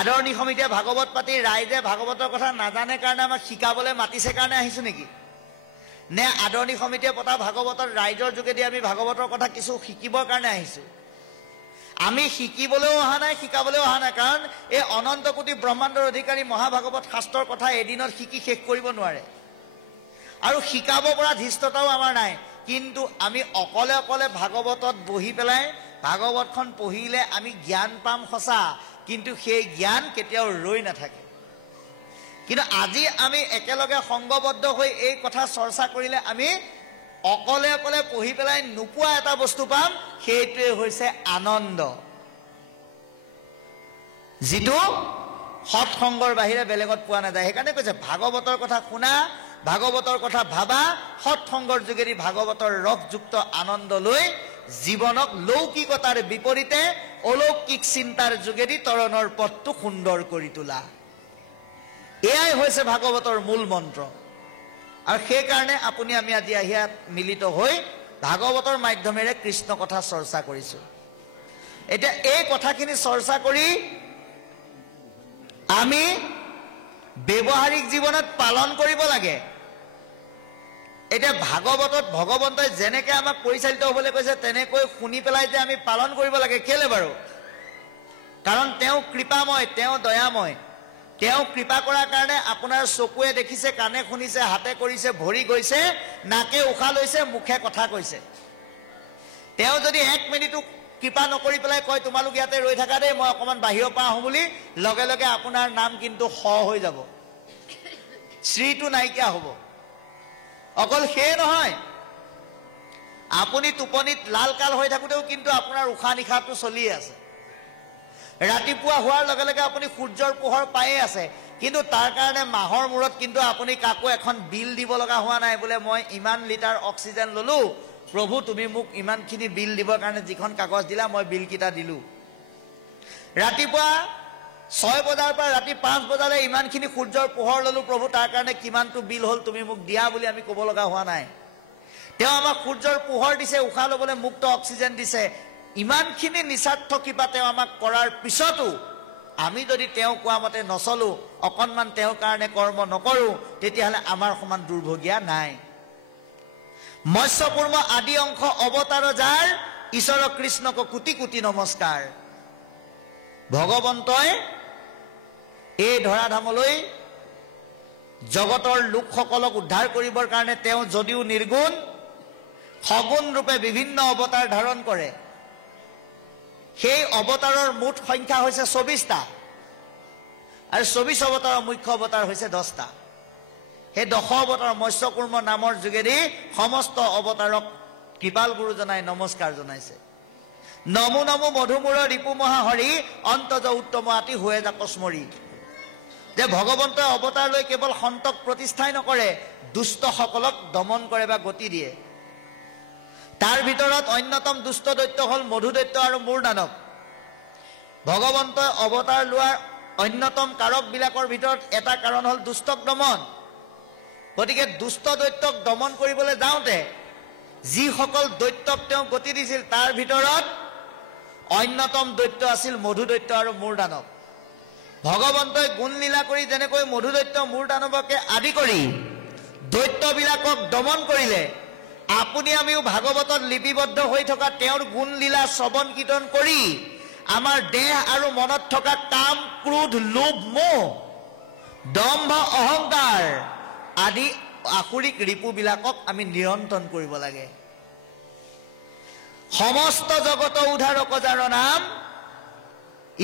আদৰণি সমিতিয়ে ভাগৱত পাতি ৰাইজে ভাগৱতৰ কথা নাজানে কাৰণে আমাক শিকাবলৈ মাতিছে কাৰণে আহিছোঁ নেকি? নে আদৰণি সমিতিয়ে পতা ভাগৱতৰ ৰাইজৰ যোগেদি আমি ভাগৱতৰ কথা কিছু শিকিবৰ কাৰণে আহিছোঁ? আমি শিকিবলৈও অহা নাই, শিকাবলৈও অহা নাই। কাৰণ এই অনন্ত কোটি ব্ৰহ্মাণ্ডৰ অধিকাৰী মহাভাগৱত শাস্ত্ৰৰ কথা এদিনত শিকি শেষ কৰিব নোৱাৰে আৰু শিকাব পৰা ধৃষ্টতাও আমাৰ নাই। কিন্তু আমি অকলে অকলে ভাগৱতত বহি পেলাই ভাগৱতখন পঢ়িলে আমি জ্ঞান পাম সঁচা, কিন্তু সেই জ্ঞান কেতিয়াও ৰৈ নাথাকে। কিন্তু আজি আমি একেলগে সংঘবদ্ধ হৈ এই কথা চৰ্চা কৰিলে আমি অকলে অকলে পঢ়ি পেলাই নোপোৱা এটা বস্তু পাম, সেইটোৱে হৈছে আনন্দ, যিটো সৎসংগৰ বাহিৰে বেলেগত পোৱা নাযায়। সেইকাৰণে কৈছে ভাগৱতৰ কথা শুনা, ভাগৱতৰ কথা ভাবা, সৎসংগৰ যোগেদি ভাগৱতৰ ৰসযুক্ত আনন্দ লৈ জীৱনক লৌকিকতাৰ বিপৰীতে অলৌকিক চিন্তাৰ যোগেদি তৰণৰ পথটো সুন্দৰ কৰি তোলা। এয়াই হৈছে ভাগৱতৰ মূল মন্ত্ৰ। আৰু সেইকাৰণে আপুনি আমি আজি আহি মিলিত হৈ ভাগৱতৰ মাধ্যমেৰে কৃষ্ণ কথা চৰ্চা কৰিছো। এতিয়া এই কথাখিনি চৰ্চা কৰি আমি ব্যৱহাৰিক জীৱনত পালন কৰিব লাগে। এতিয়া ভাগৱতত ভগৱন্তই যেনেকৈ আমাক পৰিচালিত হ'বলৈ কৈছে তেনেকৈ শুনি পেলাই যে আমি পালন কৰিব লাগে। কেলে বাৰু? কাৰণ তেওঁ কৃপাময়, তেওঁ দয়াময়। তেওঁ কৃপা কৰাৰ কাৰণে আপোনাৰ চকুৱে দেখিছে, কাণে শুনিছে, হাতে কৰিছে, ভৰি গৈছে, নাকে উশাহ লৈছে, মুখে কথা কৈছে। তেওঁ যদি এক মিনিটো কৃপা নকৰি পেলাই কয় তোমালোক ইয়াতে ৰৈ থাকা দেই, মই অকণমান বাহিৰৰ পৰা আহোঁ বুলি, লগে লগে আপোনাৰ নাম কিন্তু স হৈ যাব, শ্ৰীটো নাইকিয়া হ'ব। অকল সেয়ে নহয়, আপুনি টোপনিত লাল কাল হৈ থাকোঁতেও কিন্তু আপোনাৰ উশাহ নিশাহটো চলি আছে। ৰাতিপুৱা হোৱাৰ লগে লগে আপুনি সূৰ্যৰ পোহৰ পায়ে আছে, কিন্তু তাৰ কাৰণে মাহৰ মূৰত কিন্তু আপুনি কাকো এখন বিল দিব লগা হোৱা নাই, বোলে মই ইমান লিটাৰ অক্সিজেন ল'লো, প্ৰভু তুমি মোক ইমানখিনি বিল দিবৰ কাৰণে যিখন কাগজ দিলা মই বিলকেইটা দিলোঁ। ৰাতিপুৱা 6 বজাৰ পৰা ৰাতি 5 বজালৈ ইমানখিনি সূৰ্যৰ পোহৰ ল'লোঁ, প্ৰভু তাৰ কাৰণে কিমানটো বিল হ'ল তুমি মোক দিয়া বুলি আমি ক'ব লগা হোৱা নাই। তেওঁ আমাক সূৰ্যৰ পোহৰ দিছে, উশাহ ল'বলৈ মুক্ত অক্সিজেন দিছে। ইমানখিনি নিস্বাৰ্থ কৃপা তেওঁ আমাক কৰাৰ পিছতো আমি যদি তেওঁ কোৱা মতে নচলোঁ, অকণমান তেওঁৰ কাৰণে কৰ্ম নকৰোঁ, তেতিয়াহ'লে আমাৰ সমান দুৰ্ভগীয়া নাই। মৎস্যকুৰ্ম আদি অংশ অৱতাৰ যাৰ, ঈশ্বৰ কৃষ্ণক কোটি কোটি নমস্কাৰ। ভগৱন্তই এই ধৰাধামলৈ জগতৰ লোকসকলক উদ্ধাৰ কৰিবৰ কাৰণে তেওঁ যদিও নিৰ্গুণ, সগুণ ৰূপে বিভিন্ন অৱতাৰ ধাৰণ কৰে। সেই অৱতাৰৰ মুঠ সংখ্যা হৈছে 24টা, আৰু 24 অৱতাৰৰ মুখ্য অৱতাৰ হৈছে 10টা। সেই 10 অৱতাৰ মৎস্যকুৰ্ম নামৰ যোগেদি সমস্ত অৱতাৰক কৃপাল গুৰু জনাই নমস্কাৰ জনাইছে। নমো নমো মধুমূৰ ৰিপু মহাহৰি, অন্তজ উত্তম আতি হুৱে জাকস্মৰি। যে ভগৱন্তই অৱতাৰ লৈ কেৱল সন্তক প্ৰতিষ্ঠাই নকৰে, দুষ্টসকলক দমন কৰে বা গতি দিয়ে। তাৰ ভিতৰত অন্যতম দুষ্ট দৈত্য হ'ল মধু দৈত্য আৰু মূৰ দানৱ। ভগৱন্তই অৱতাৰ লোৱাৰ অন্যতম কাৰকবিলাকৰ ভিতৰত এটা কাৰণ হ'ল দুষ্টক দমন। গতিকে দুষ্ট দৈত্যক দমন কৰিবলৈ যাওঁতে যিসকল দৈত্যক তেওঁ গতি দিছিল, তাৰ ভিতৰত অন্যতম দৈত্য আছিল মধু দৈত্য আৰু মূৰ দানৱ। ভগৱন্তই গুণলীলা কৰি যেনেকৈ মধু দৈত্য মূৰ দানৱকে আদি কৰি দৈত্যবিলাকক দমন কৰিলে, আপুনি আমিও ভাগৱতত লিপিবদ্ধ হৈ থকা তেওঁৰ গুণলীলা শ্ৰৱণ কীৰ্তন কৰি আমাৰ দেহ আৰু মনত থকা কাম, ক্ৰোধ, লোভ, মোহ, দম্ভ, অহংকাৰ আদি আসুৰিক ৰিপুবিলাকক আমি নিয়ন্ত্ৰণ কৰিব লাগে। সমস্ত জগত উদ্ধাৰক যাৰ নাম,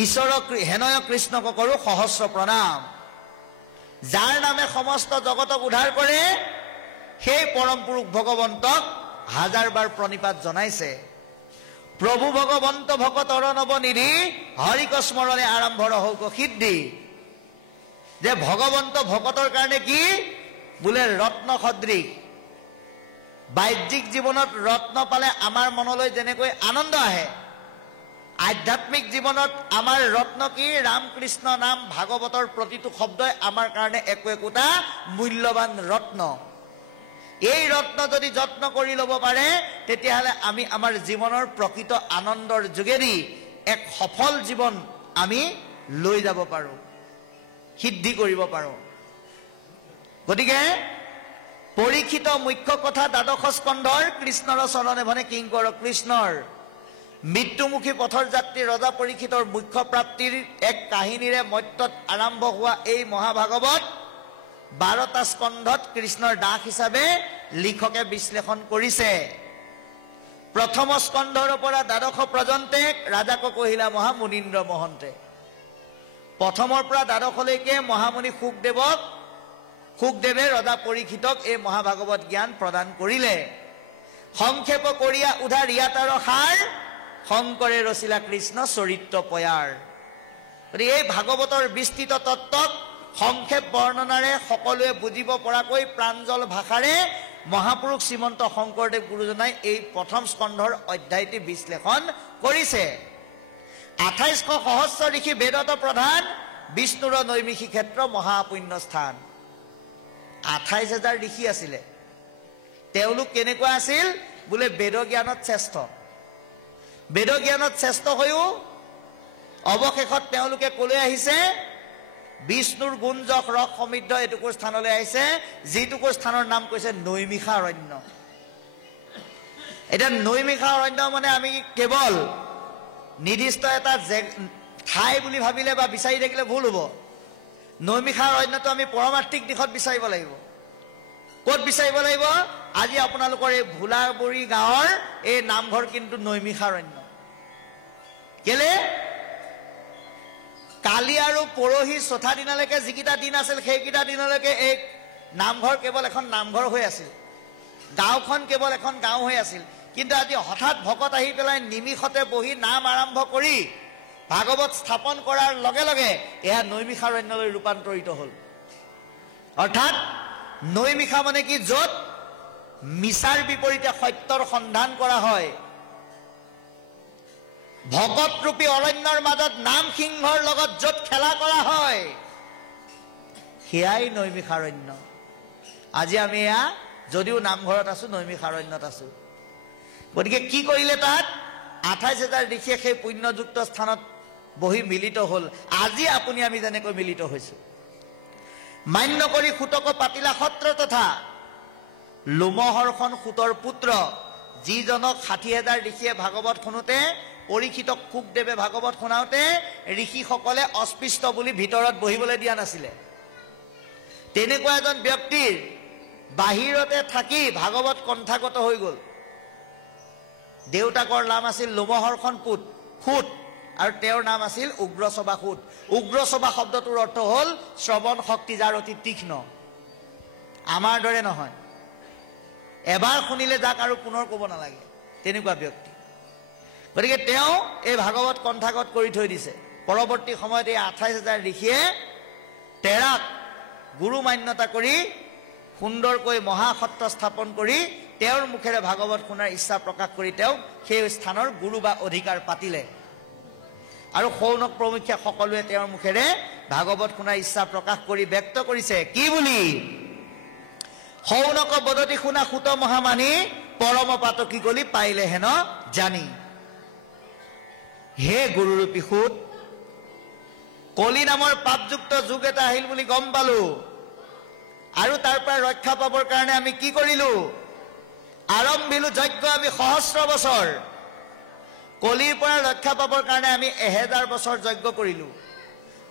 ঈশ্বৰ হেনয় কৃষ্ণক কৰোঁ সহস্ৰ প্ৰণাম। যাৰ নামে সমস্ত জগতক উদ্ধাৰ কৰে, সেই পৰম পুৰুষ ভগৱন্তক হাজাৰবাৰ প্ৰণিপাত জনাইছে। প্ৰভু ভগৱন্ত ভকতৰ নৱনিধি, হৰিক স্মৰণে আৰম্ভ হৌক সিদ্ধি। যে ভগৱন্ত ভকতৰ কাৰণে কি বোলে ৰত্ন সদৃশ। বাহ্যিক জীৱনত ৰত্ন পালে আমাৰ মনলৈ যেনেকৈ আনন্দ আহে, আধ্যাত্মিক জীৱনত আমাৰ ৰত্ন কি? ৰামকৃষ্ণ নাম, ভাগৱতৰ প্ৰতিটো শব্দই আমাৰ কাৰণে একোটা মূল্যৱান ৰত্ন। এই ৰত্ন যদি যত্ন কৰি ল'ব পাৰে, তেতিয়াহ'লে আমি আমাৰ জীৱনৰ প্ৰকৃত আনন্দৰ যোগেদি এক সফল জীৱন আমি লৈ যাব পাৰোঁ, সিদ্ধি কৰিব পাৰোঁ। গতিকে পৰীক্ষিত মুখ্য কথা 12 স্কন্ধৰ কৃষ্ণৰ চৰণে ভনে কিংকৰ কৃষ্ণৰ মৃত্যুমুখী পথৰ যাত্ৰী ৰজা পৰীক্ষিতৰ মুখ্য প্ৰাপ্তিৰ এক কাহিনীৰে মত্যত আৰম্ভ হোৱা এই মহাভাগৱত 12টা স্কন্ধত কৃষ্ণৰ দাস হিচাপে লিখকে বিশ্লেষণ কৰিছে। প্ৰথম স্কন্ধৰ পৰা 12 পৰ্যন্তে ৰাজাক কহিলা মহামুনীন্দ্ৰ মহন্তে। প্ৰথমৰ পৰা 12লৈকে মহামুনি সুখদেৱে ৰজা পৰীক্ষিতক এই মহাভাগৱত জ্ঞান প্ৰদান কৰিলে। সংক্ষেপ কৰিয়া উধাৰ ইয়াতাৰ সাৰ শংকৰে ৰচিলা কৃষ্ণ চৰিত্ৰ পয়াৰ। গতিকে এই ভাগৱতৰ বিস্তৃত তত্ত্বক সংক্ষেপ বৰ্ণনাৰে সকলোৱে বুজিব পৰাকৈ প্ৰাঞ্জল ভাষাৰে মহাপুৰুষ শ্ৰীমন্ত শংকৰদেৱ গুৰুজনাই এই প্ৰথম স্কন্ধৰ অধ্যায়টি বিশ্লেষণ কৰিছে। 2800 সহস্ৰ ঋষি বেদত প্ৰধান, বিষ্ণুৰ নৈমিষী ক্ষেত্ৰ মহাপুণ্য স্থান। 28,000 ঋষি আছিলে। তেওঁলোক কেনেকুৱা আছিল বোলে? বেদজ্ঞানত শ্ৰেষ্ঠ। বেদজ্ঞানত শ্ৰেষ্ঠ হৈও অৱশেষত তেওঁলোকে কলৈ আহিছে? বিষ্ণুৰ গুণ যশ ৰস সমৃদ্ধ এটুকুৰ স্থানলৈ আহিছে, যিটুকুৰ স্থানৰ নাম কৈছে নৈমিষা অৰণ্য। এতিয়া নৈমিষা অৰণ্য মানে আমি কেৱল নিৰ্দিষ্ট এটা ঠাই বুলি ভাবিলে বা বিচাৰি থাকিলে ভুল হ'ব। নৈমিষা অৰণ্যটো আমি পৰমাৰ্থিক দিশত বিচাৰিব লাগিব। ক'ত বিচাৰিব লাগিব? আজি আপোনালোকৰ এই ভোলাবৰী গাঁৱৰ এই নামঘৰ কিন্তু নৈমিষা অৰণ্য। কেলে? কালি আৰু পৰহি চথা দিনলৈকে যিকেইটা দিন আছিল সেইকেইটা দিনলৈকে এই নামঘৰ কেৱল এখন নামঘৰ হৈ আছিল, গাঁওখন কেৱল এখন গাঁও হৈ আছিল। কিন্তু আজি হঠাৎ ভকত আহি পেলাই নিমিষতে বহি নাম আৰম্ভ কৰি ভাগৱত স্থাপন কৰাৰ লগে লগে এয়া নৈমিষা অৰণ্যলৈ ৰূপান্তৰিত হ'ল। অৰ্থাৎ নৈমিষা মানে কি? য'ত মিছাৰ বিপৰীতে সত্যৰ সন্ধান কৰা হয়। ভকতৰূপী অৰণ্যৰ মাজত নাম সিংহৰ লগত য'ত খেলা কৰা হয়, সেয়াই নৈমিষাৰণ্য। আজি আমি এয়া যদিও নামঘৰত আছো, নৈমিষাৰণ্যত আছো। গতিকে কি কৰিলে? তাত 28,000 ঋষিয়ে সেই পুণ্যযুক্ত স্থানত বহি মিলিত হ'ল। আজি আপুনি আমি যেনেকৈ মিলিত হৈছো। মান্য কৰি সুতক পাতিলা সত্ৰ তথা লোমহৰ্ষণ সুতৰ পুত্ৰ, যিজনক 60,000 ঋষিয়ে ভাগৱত শুনোতে, পৰীক্ষিতক শুকদেৱে ভাগৱত শুনাওতে ঋষিসকলে অস্পৃষ্ট বুলি ভিতৰত বহিবলৈ দিয়া নাছিলে। তেনেকুৱা এজন ব্যক্তিৰ বাহিৰতে থাকি ভাগৱত কণ্ঠাগত হৈ গ'ল। দেউতাকৰ নাম আছিল লোমহৰ্ষণ সুত আৰু তেওঁৰ নাম আছিল উগ্ৰসভা সুত। উগ্ৰসভা শব্দটোৰ অৰ্থ হ'ল শ্ৰৱণ শক্তি যাৰ অতি তীক্ষ্ণ। আমাৰ দৰে নহয়, এবাৰ শুনিলে যাক আৰু পুনৰ ক'ব নালাগে, তেনেকুৱা ব্যক্তি। গতিকে তেওঁ এই ভাগৱত কণ্ঠাগত কৰি থৈ দিছে। পৰৱৰ্তী সময়ত এই 28,000 ঋষিয়ে তেৰাক গুৰু মান্যতা কৰি সুন্দৰকৈ মহাসত্ৰ স্থাপন কৰি তেওঁৰ মুখেৰে ভাগৱত শুনাৰ ইচ্ছা প্ৰকাশ কৰি তেওঁক সেই স্থানৰ গুৰু বা অধিকাৰ পাতিলে। আৰু শৌনক প্ৰমুখ্যে সকলোৱে তেওঁৰ মুখেৰে ভাগৱত শুনাৰ ইচ্ছা প্ৰকাশ কৰি ব্যক্ত কৰিছে। কি বুলি? শৌনক বদতি শুনা সুত মহামানী, পৰম পাতকী গলি পাইলে হেন জানি। হে গুৰুৰূপী সুত, কলি নামৰ পাপযুক্ত যুগ এটা আহিল বুলি গম পালো, আৰু তাৰ পৰা ৰক্ষা পাবৰ কাৰণে আমি কি কৰিলো? আৰম্ভিলো যজ্ঞ আমি সহস্ৰ বছৰ। কলিৰ পৰা ৰক্ষা পাবৰ কাৰণে আমি 1000 বছৰ যজ্ঞ কৰিলো।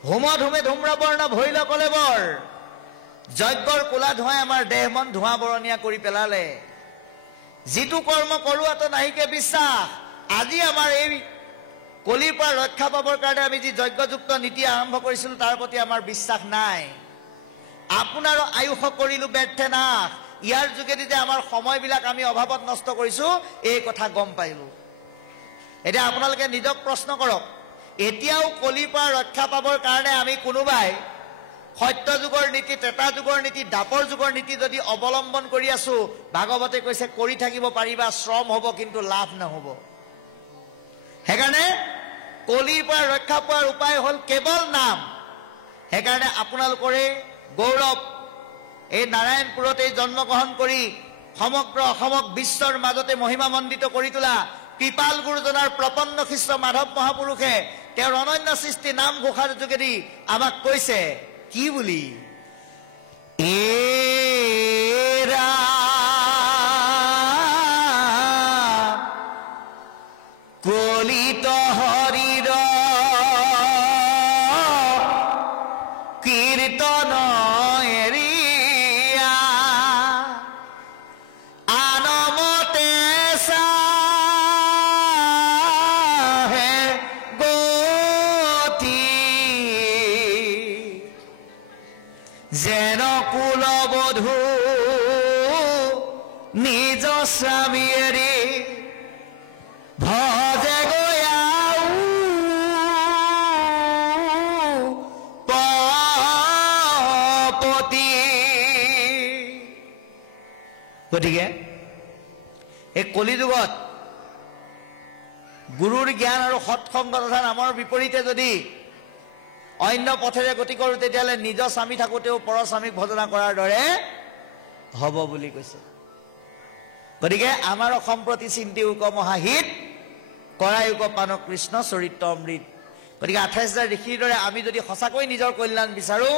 হোম ধুমে ধূম্ৰবৰ্ণ ভৈল কলেবৰ, যজ্ঞৰ কোলা ধোঁৱাই আমাৰ দেহ মন ধোঁৱা বৰণীয়া কৰি পেলালে। যিটো কৰ্ম কৰোৱাটো নাহিকে বিশ্বাস। আজি আমাৰ এই কলিৰ পৰা ৰক্ষা পাবৰ কাৰণে আমি যি যজ্ঞযুক্ত নীতি আৰম্ভ কৰিছিলো তাৰ প্ৰতি আমাৰ বিশ্বাস নাই। আপোনাৰো আয়ুষ কৰিলো ব্যৰ্থে নাশ। ইয়াৰ যোগেদি যে আমাৰ সময়বিলাক আমি অভাৱত নষ্ট কৰিছো, এই কথা গম পাইলো। এতিয়া আপোনালোকে নিজক প্ৰশ্ন কৰক, এতিয়াও কলিৰ পৰা ৰক্ষা পাবৰ কাৰণে আমি কোনোবাই সত্য যুগৰ নীতি, ত্ৰেতা যুগৰ নীতি, দ্বাপৰ যুগৰ নীতি যদি অৱলম্বন কৰি আছো, ভাগৱতে কৈছে কৰি থাকিব পাৰিবা, শ্ৰম হ'ব কিন্তু লাভ নহ'ব। সেইকাৰণে কলিৰ পৰা ৰক্ষা পোৱাৰ উপায় হ'ল কেৱল নাম। সেইকাৰণে আপোনালোকৰে গৌৰৱ, এই নাৰায়ণপুৰতে জন্মগ্ৰহণ কৰি সমগ্ৰ অসমক বিশ্বৰ মাজতে মহিমামণ্ডিত কৰি তোলা কৃপাল গুৰুজনাৰ প্ৰপন্ন শিষ্য মাধৱ মহাপুৰুষে তেওঁৰ অনন্য সৃষ্টি নাম ঘোষাৰ যোগেদি আমাক কৈছে কি বুলি? এৰা কলিত হৰিৰ কীৰ্তন এৰিয়া, আনমতে চাহে গতি। নিজ স্বামী এৰি ভজে গয়াও পতি। গতিকে এই কলিযুগত গুৰুৰ জ্ঞান আৰু সৎসংগ তথা নামৰ বিপৰীতে যদি অন্য পথেৰে গতি কৰোঁ তেতিয়াহ'লে নিজ স্বামী থাকোঁতেও পৰ স্বামীক ভজনা কৰাৰ দৰে হ'ব বুলি কৈছে। গতিকে আমাৰ অসম্প্ৰতি চিন্তি উক মহাহিত কৰাই উক পান কৃষ্ণ চৰিত্ৰ অমৃত। গতিকে 28,000 ঋষিৰ দৰে আমি যদি সঁচাকৈ নিজৰ কল্যাণ বিচাৰোঁ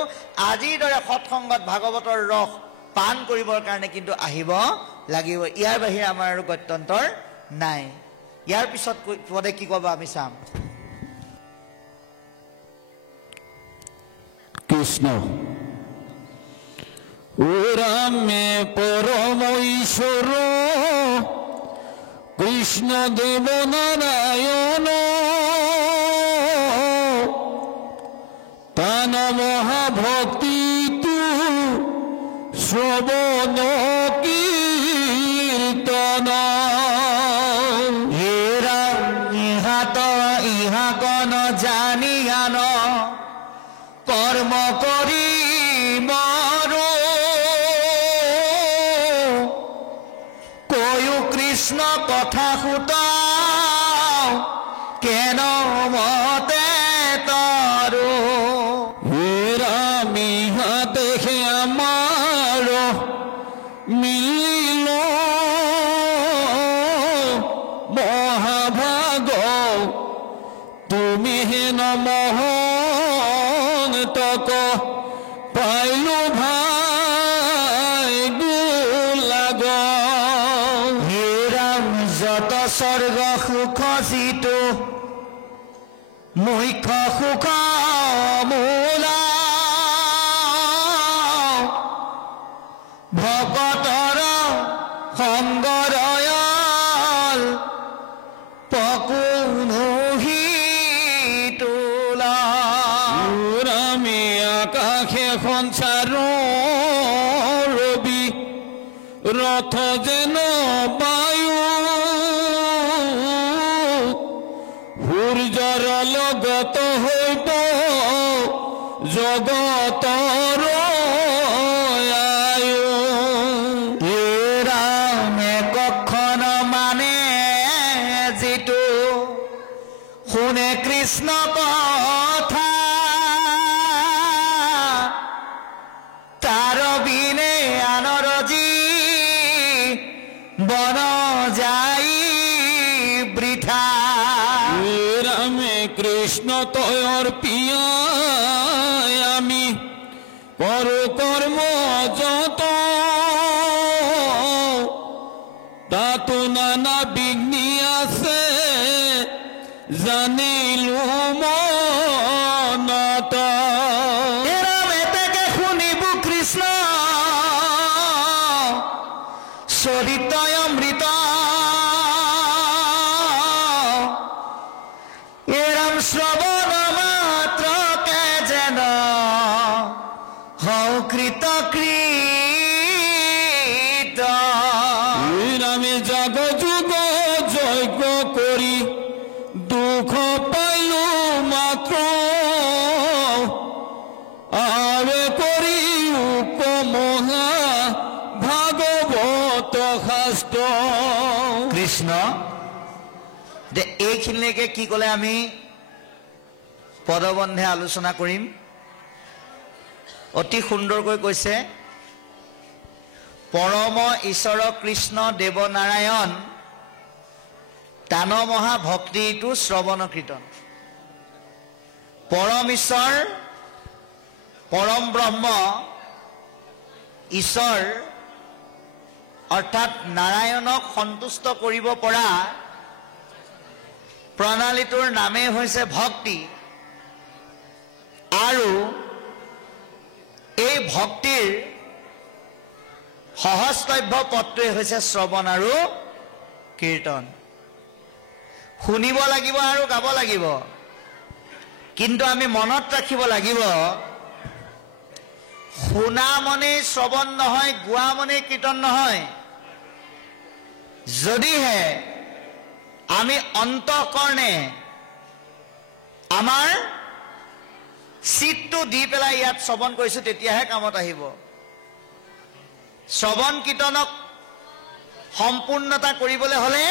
আজিৰ দৰে সৎসংগত ভাগৱতৰ ৰস পান কৰিবৰ কাৰণে কিন্তু আহিব লাগিব। ইয়াৰ বাহিৰে আমাৰ আৰু গত্যন্তৰ নাই। ইয়াৰ পিছত পদে কি ক'ব আমি চাম। কৃষ্ণ ও রামে পরম ঈশ্বর কৃষ্ণ দেব নারায়ণ তান মহাভক্তি তু শ্রবণ কীর্তন ইহাত ইহাকন জানিয়ান কর্ম করি মরো কয়ু কৃষ্ণ কথা সুত কেন মতে তরু। আমি দেখে আমার মিল মহাভাগ তুমি হেন মহন তক পাইলো ভাই গুলাগ হেৰাম যত স্বৰ্গ সুখ যিটো মুখ্য সুখ মূলা ভকতৰ সংগৰয়ল পকুনুহি তোলা। আমি আকাশে সঞ্চাৰ ৰবি ৰথ যেন বায়ু সূৰ্যৰ লগত হইব জগতৰ আয়ু। ৰামে কখন মানে যিটো শুনে কৃষ্ণ কথা তাৰ বিনে আনৰজি বন যাই বৃথা। ৰামে কৃষ্ণ তয়ৰ পিয়া আমি কৰো কৰ্ম যত তাতো নানা বিঘ্নি আছে জানিলো মনত। ৰামে তাকে শুনিব কৃষ্ণ চৰিত অমৃত এৰাম শ্ৰৱণ মাত্ৰকে যেন হৌকৃত কৃত। ৰামে জাগ যুগ যজ্ঞ কৰি দুঃখ পাইলো মাত্ৰ আবে কৰি উপমহা ভাগবত শাস্ত্ৰ। কৃষ্ণ যে এইখিনিলৈকে কি ক'লে আমি পদবন্ধে আলোচনা কৰিম। অতি সুন্দৰকৈ কৈছে পৰম ঈশ্বৰ কৃষ্ণ দেৱ নাৰায়ণ তান মহা ভক্তিটো শ্ৰৱণ কীৰ্তন। পৰম ঈশ্বৰ পৰম ব্ৰহ্ম ঈশ্বৰ অৰ্থাৎ নাৰায়ণক সন্তুষ্ট কৰিব পৰা প্ৰণালীটোৰ নামেই হৈছে ভক্তি। আৰু এই ভক্তিৰ সহজলভ্য পথটোৱে হৈছে শ্ৰৱণ আৰু কীৰ্তন। শুনিব লাগিব আৰু গাব লাগিব, কিন্তু আমি মনত ৰাখিব লাগিব শুনা মনেই শ্ৰৱণ নহয়, গোৱা মনেই কীৰ্তন নহয়। যদিহে আমি অন্তঃকৰণে আমাৰ চিত্তটো দি পেলাই ইয়াত শ্ৰৱণ কৰিছোঁ, তেতিয়াহে কামত আহিব। শ্ৰৱণ কীৰ্তনক সম্পূৰ্ণতা কৰিবলৈ হ'লে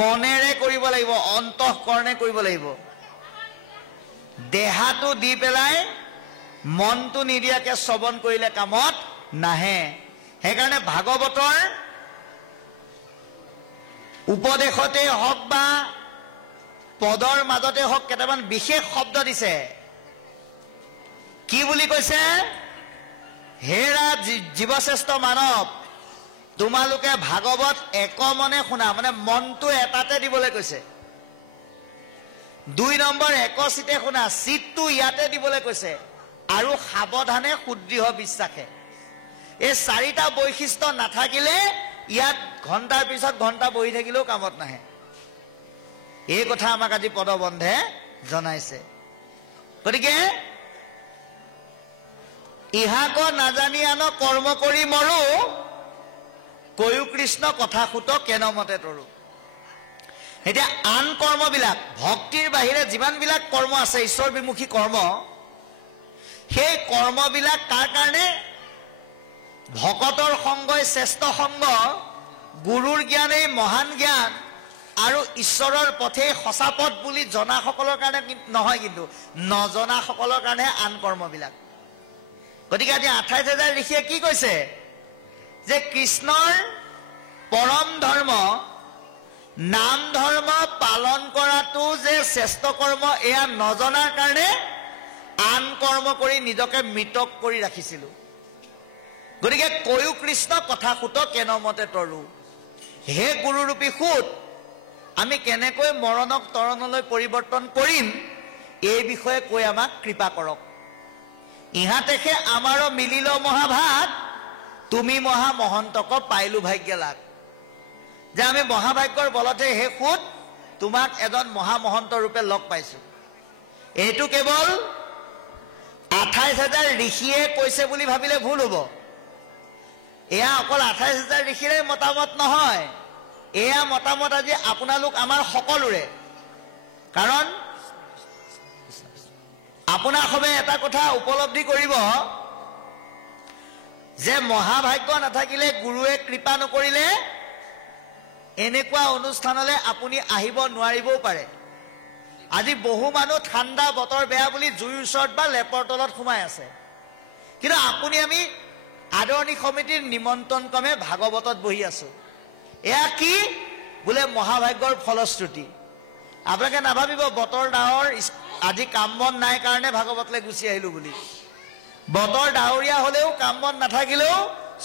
মনেৰে কৰিব লাগিব, অন্তঃকৰণে কৰিব লাগিব। দেহাটো দি পেলাই মনটো নিদিয়াকে শ্ৰৱণ কৰিলে কামত নাহে। সেইকাৰণে ভাগৱতৰ উপদেশতে হওক বা পদৰ মাজতে হওক কেইটামান বিশেষ শব্দ দিছে। কি বুলি কৈছে? হেৰা জীৱশ্ৰেষ্ঠ মানৱ, তোমালোকে ভাগৱত একমনে শুনা, মানে মনটো এটাতে দিবলৈ কৈছে। 2 নম্বৰ একচিতে শুনা, চিতটো ইয়াতে দিবলৈ কৈছে। আৰু সাৱধানে সুদৃঢ় বিশ্বাসে। এই 4টা বৈশিষ্ট্য নাথাকিলে ইয়াত ঘণ্টাৰ পিছত ঘণ্টা বহি থাকিলেও কামত নাহে। এই কথা আমাক আজি পদবন্ধে জনাইছে। গতিকে ইহাক নাজানি আন কৰ্ম কৰি মৰো, কৈও কৃষ্ণ কথা সুত কেনমতে তৰো। এতিয়া আন কৰ্মবিলাক, ভক্তিৰ বাহিৰে যিমানবিলাক কৰ্ম আছে ঈশ্বৰ বিমুখী কৰ্ম, সেই কৰ্মবিলাক তাৰ কাৰণে ভকতৰ সংগই শ্ৰেষ্ঠ সংগ, গুৰুৰ জ্ঞানেই মহান জ্ঞান, আৰু ঈশ্বৰৰ পথেই সঁচা পথ বুলি জনাসকলৰ কাৰণে নহয়, কিন্তু নজনাসকলৰ কাৰণেহে আন কৰ্মবিলাক। গতিকে আজি 28,000 ঋষিয়ে কি কৈছে? যে কৃষ্ণৰ পৰম ধৰ্ম নাম ধৰ্ম পালন কৰাটো যে শ্ৰেষ্ঠ কৰ্ম, এয়া নজনাৰ কাৰণে আন কৰ্ম কৰি নিজকে মৃতক কৰি ৰাখিছিলো। গতিকে কৈও কৃষ্ণ কথা সুত কেনমতে তৰো। হে গুৰুৰূপী সুত, আমি কেনেকৈ মৰণক তৰণলৈ পৰিৱৰ্তন কৰিম, এই বিষয়ে কৈ আমাক কৃপা কৰক। ইহাতেহে আমাৰো মিলিল মহাভাগ, তুমি মহা মহন্তক পাইলো ভাগ্য লাগ। যে আমি মহাভাগ্যৰ বলতে হে সুত তোমাক এজন মহামহন্ত ৰূপে লগ পাইছো। এইটো কেৱল 28,000 ঋষিয়ে কৈছে বুলি ভাবিলে ভুল হ'ব। এয়া অকল 28,000 ঋষিৰে মতামত নহয়, এয়া মতামত আজি আপোনালোক আমাৰ সকলোৰে। কাৰণ আপোনাৰ সবে এটা কথা উপলব্ধি কৰিব যে মহাভাগ্য নাথাকিলে, গুৰুৱে কৃপা নকৰিলে এনেকুৱা অনুষ্ঠানলৈ আপুনি আহিব নোৱাৰিবও পাৰে। আজি বহু মানুহ ঠাণ্ডা বতৰ বেয়া বুলি জুইৰ ওচৰত বা লেপৰ তলত সোমাই আছে, কিন্তু আপুনি আমি আদৰণি সমিতিৰ নিমন্ত্ৰণ ক্ৰমে ভাগৱতত বহি আছো। এয়া কি বোলে মহাভাগ্যৰ ফলশ্ৰুতি। আপোনালোকে নাভাবিব বতৰ ডাৱৰ, আজি কাম বন নাই কাৰণে ভাগৱতলৈ গুচি আহিলো বুলি। বতৰ ডাৱৰীয়া হলেও কাম বন নাথাকিলেও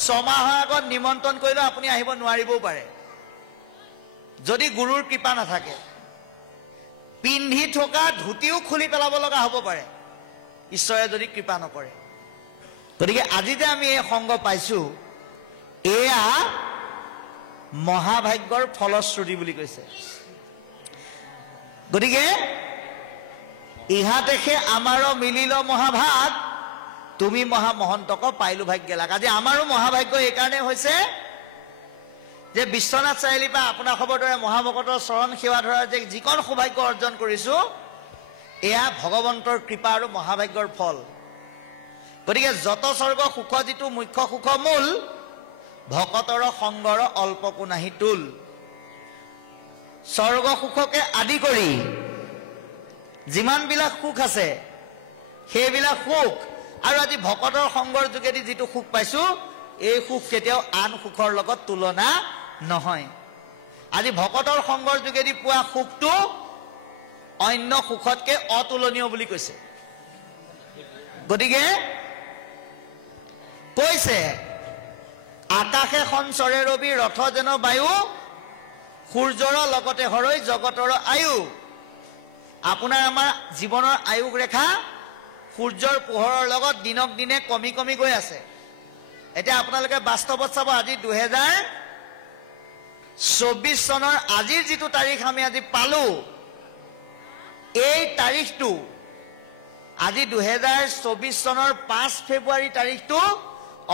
6 মাহৰ আগত নিমন্ত্ৰণ কৰিলেও আপুনি আহিব নোৱাৰিবও পাৰে, যদি গুৰুৰ কৃপা নাথাকে। পিন্ধি থকা ধুতিও খুলি পেলাব লগা হ'ব পাৰে, ঈশ্বৰে যদি কৃপা নকৰে। গতিকে আজি যে আমি এই সংগ পাইছো, এয়া মহাভাগ্যৰ ফলশ্ৰুতি বুলি কৈছে। গতিকে ইহাতেহে আমাৰো মিলিল মহাভাগ, তুমি মহামহন্তক পাইলো ভাগ্য লাগ। আজি আমাৰো মহাভাগ্য এইকাৰণে হৈছে যে বিশ্বনাথ চাৰিআলিৰ পৰা আপোনাৰ খবৰ দৰে মহাভকতৰ চৰণ সেৱা ধৰাৰ যে যিকণ সৌভাগ্য অৰ্জন কৰিছো, এয়া ভগৱন্তৰ কৃপা আৰু মহাভাগ্যৰ ফল। গতিকে যত স্বৰ্গ সুখ, যিটো মুখ্য সুখ মূল, ভকতৰ সংগৰ অল্পকো নাহি তুল। স্বৰ্গ সুখকে আদি কৰি যিমানবিলাক সুখ আছে, সেইবিলাক সুখ আৰু আজি ভকতৰ সংগৰ যোগেদি যিটো সুখ পাইছো, এই সুখ কেতিয়াও আন সুখৰ লগত তুলনা নহয়। আজি ভকতৰ সংগৰ যোগেদি পোৱা সুখটো অন্য সুখতকে অতুলনীয় বুলি কৈছে। গতিকে কৈছে, আকাশে সঞ্চৰে ৰবি, ৰথ যেন বায়ু, সূৰ্যৰ লগতে হৰৈ জগতৰ আয়ু। আপোনাৰ আমাৰ জীৱনৰ আয়ুস ৰেখা সূৰ্যৰ পোহৰৰ লগত দিনক দিনে কমি কমি গৈ আছে। এতিয়া আপোনালোকে বাস্তৱত চাব, আজি 2024 চনৰ আজিৰ যিটো তাৰিখ আমি আজি পালো, এই তাৰিখটো আজি 2024 চনৰ 5 ফেব্ৰুৱাৰী তাৰিখটো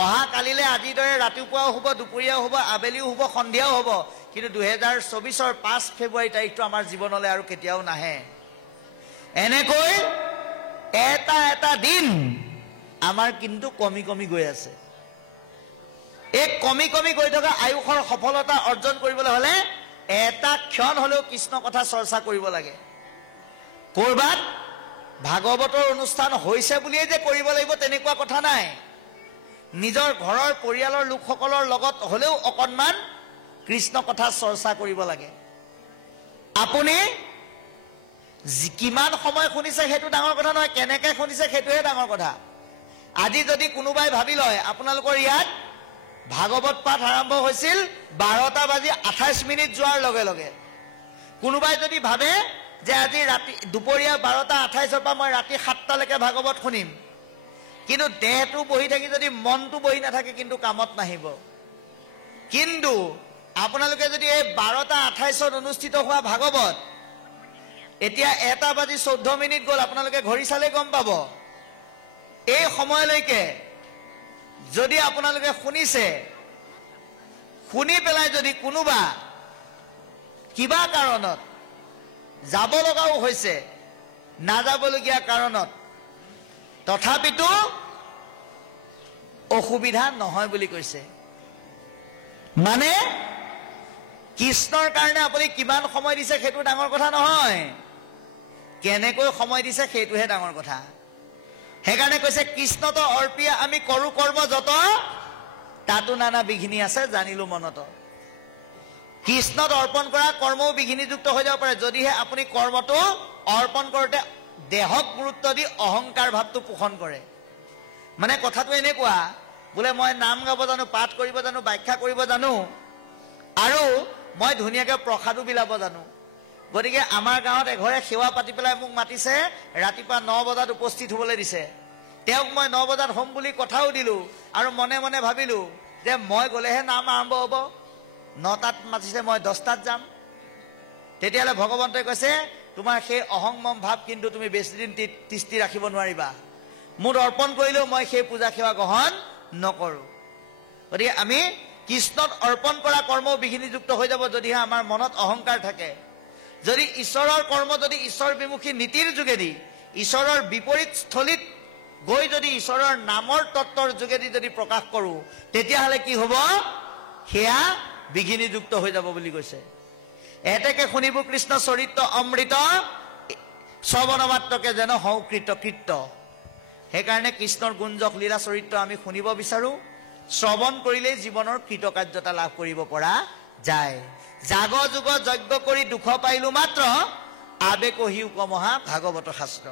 অহা কালিলে আজিৰ দৰে ৰাতিপুৱাও হ'ব, দুপৰীয়াও হ'ব, আবেলিও হ'ব, সন্ধিয়াও হ'ব, কিন্তু 2024 5 ফেব্ৰুৱাৰী তাৰিখটো আমাৰ জীৱনলৈ আৰু কেতিয়াও নাহে। এনেকৈ এটা এটা দিন আমাৰ কিন্তু কমি কমি গৈ আছে। এই কমি কমি গৈ থকা আয়ুসৰ সফলতা অৰ্জন কৰিবলৈ হ'লে এটা ক্ষণ হ'লেও কৃষ্ণ কথা চৰ্চা কৰিব লাগে। ক'ৰবাত ভাগৱতৰ অনুষ্ঠান হৈছে বুলিয়ে যে কৰিব লাগিব তেনেকুৱা কথা নাই। নিজৰ ঘৰৰ পৰিয়ালৰ লোকসকলৰ লগত হ'লেও অকণমান কৃষ্ণ কথা চৰ্চা কৰিব লাগে। আপুনি কিমান সময় শুনিছে সেইটো ডাঙৰ কথা নহয়, কেনেকৈ শুনিছে সেইটোহে ডাঙৰ কথা। আজি যদি কোনোবাই ভাবি লয় আপোনালোকৰ ইয়াত ভাগৱত পাঠ আৰম্ভ হৈছিল 12:28 যোৱাৰ লগে লগে, কোনোবাই যদি ভাবে যে আজি ৰাতি দুপৰীয়া 12:28 পৰা মই ৰাতি 7টালৈকে ভাগৱত শুনিম, কিন্তু দেহটো বহি থাকি যদি মনটো বহি নাথাকে কিন্তু কামত নাহিব। কিন্তু আপোনালোকে যদি এই 12:28 অনুষ্ঠিত হোৱা ভাগৱত এতিয়া 1:14 গ'ল, আপোনালোকে ঘড়ী চালে গম পাব। এই সময়লৈকে যদি আপোনালোকে শুনিছে, শুনি পেলাই যদি কোনোবা কিবা কাৰণত যাব লগাও হৈছে, নাযাবলগীয়া কাৰণত, তথাপিতো অসুবিধা নহয় বুলি কৈছে। মানে কৃষ্ণৰ কাৰণে আপুনি কিমান সময় দিছে সেইটো ডাঙৰ কথা নহয়, কেনেকৈ সময় দিছে সেইটোহে ডাঙৰ কথা। সেইকাৰণে কৈছে কৃষ্ণত অৰ্পিয়া আমি কৰোঁ কৰ্ম যত, তাতো নানা বিঘিনি আছে জানিলো মনত। কৃষ্ণত অৰ্পণ কৰা কৰ্মও বিঘিনিযুক্ত হৈ যাব পাৰে যদিহে আপুনি কৰ্মটো অৰ্পণ কৰোঁতে দেহক গুৰুত্ব দি অহংকাৰ ভাৱটো পোষণ কৰে। মানে কথাটো এনেকুৱা, বোলে মই নাম গাব জানো, পাঠ কৰিব জানো, ব্যাখ্যা কৰিব জানো, আৰু মই ধুনীয়াকৈ প্ৰসাদো বিলাব জানো, গতিকে আমাৰ গাঁৱত এঘৰে সেৱা পাতি পেলাই মোক মাতিছে, ৰাতিপুৱা 9 বজাত উপস্থিত হ'বলৈ দিছে। তেওঁক মই 9 বজাত হ'ম বুলি কথাও দিলোঁ, আৰু মনে মনে ভাবিলোঁ যে মই গ'লেহে নাম আৰম্ভ হ'ব, 9টাত মাতিছে মই 10টাত যাম। তেতিয়াহ'লে ভগৱন্তই কৈছে তোমাৰ সেই অহংমম ভাৱ কিন্তু তুমি বেছিদিন তিষ্টি ৰাখিব নোৱাৰিবা, মোৰ অৰ্পণ কৰিলেও মই সেই পূজা সেৱা গ্ৰহণ নকৰোঁ। গতিকে আমি কৃষ্ণত অৰ্পণ কৰা কৰ্ম বিঘিনিযুক্ত হৈ যাব যদিহে আমাৰ মনত অহংকাৰ থাকে। যদি ঈশ্বৰৰ কৰ্ম যদি ঈশ্বৰ বিমুখী নীতিৰ যোগেদি ঈশ্বৰৰ বিপৰীত স্থলীত গৈ যদি ঈশ্বৰৰ নামৰ তত্বৰ যোগেদি যদি প্ৰকাশ কৰোঁ, তেতিয়াহ'লে কি হ'ব, সেয়া বিঘিনিযুক্ত হৈ যাব বুলি কৈছে। এতেকে শুনিব কৃষ্ণ চৰিত্ৰ অমৃত, শ্ৰৱণ মাত্ৰকে যেন হওঁ কৃতকৃত্য। সেইকাৰণে কৃষ্ণৰ গুঞ্জক লীলা চৰিত্ৰ আমি শুনিব বিচাৰোঁ। শ্ৰৱণ কৰিলেই জীৱনৰ কৃতকাৰ্যতা লাভ কৰিব পৰা যায়। জাগ যুগ যজ্ঞ কৰি দুখ পাইলো মাত্ৰ, আবে কহি উপমহা ভাগৱত শাস্ত্ৰ।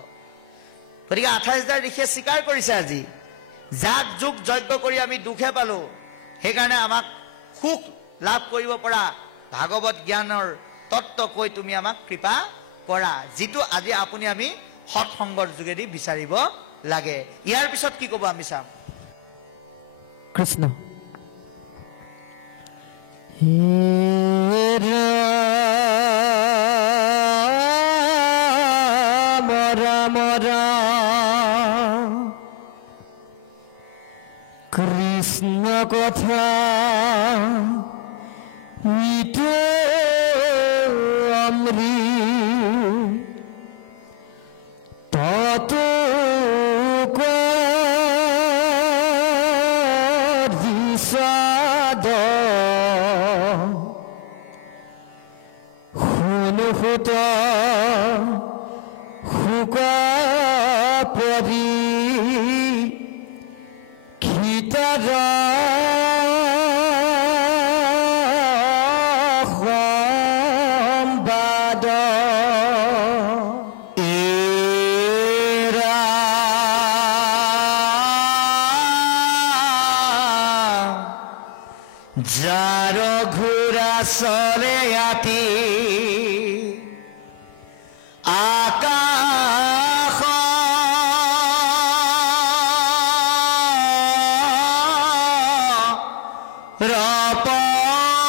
গতিকে 28,000 ঋষিয়ে স্বীকাৰ কৰিছে আজি জাগ যুগ যজ্ঞ কৰি আমি দুখে পালো, সেইকাৰণে আমাক সুখ লাভ কৰিব পৰা ভাগৱত জ্ঞানৰ তত্ত্ব কৈ তুমি আমাক কৃপা কৰা, যিটো আজি আপুনি আমি সৎসংগৰ যোগেদি বিচাৰিব লাগে। ইয়াৰ পিছত কি ক'ব আমি চাম। কৃষ্ণ ৰাম ৰাম কৃষ্ণ কথা মিটে অমৃত তত শুনুহুত শুকা পৰি খিতাৰ সম্বাদ এৰা যাৰ ঘোঁৰা চলে আতি আকাশ ৰপথে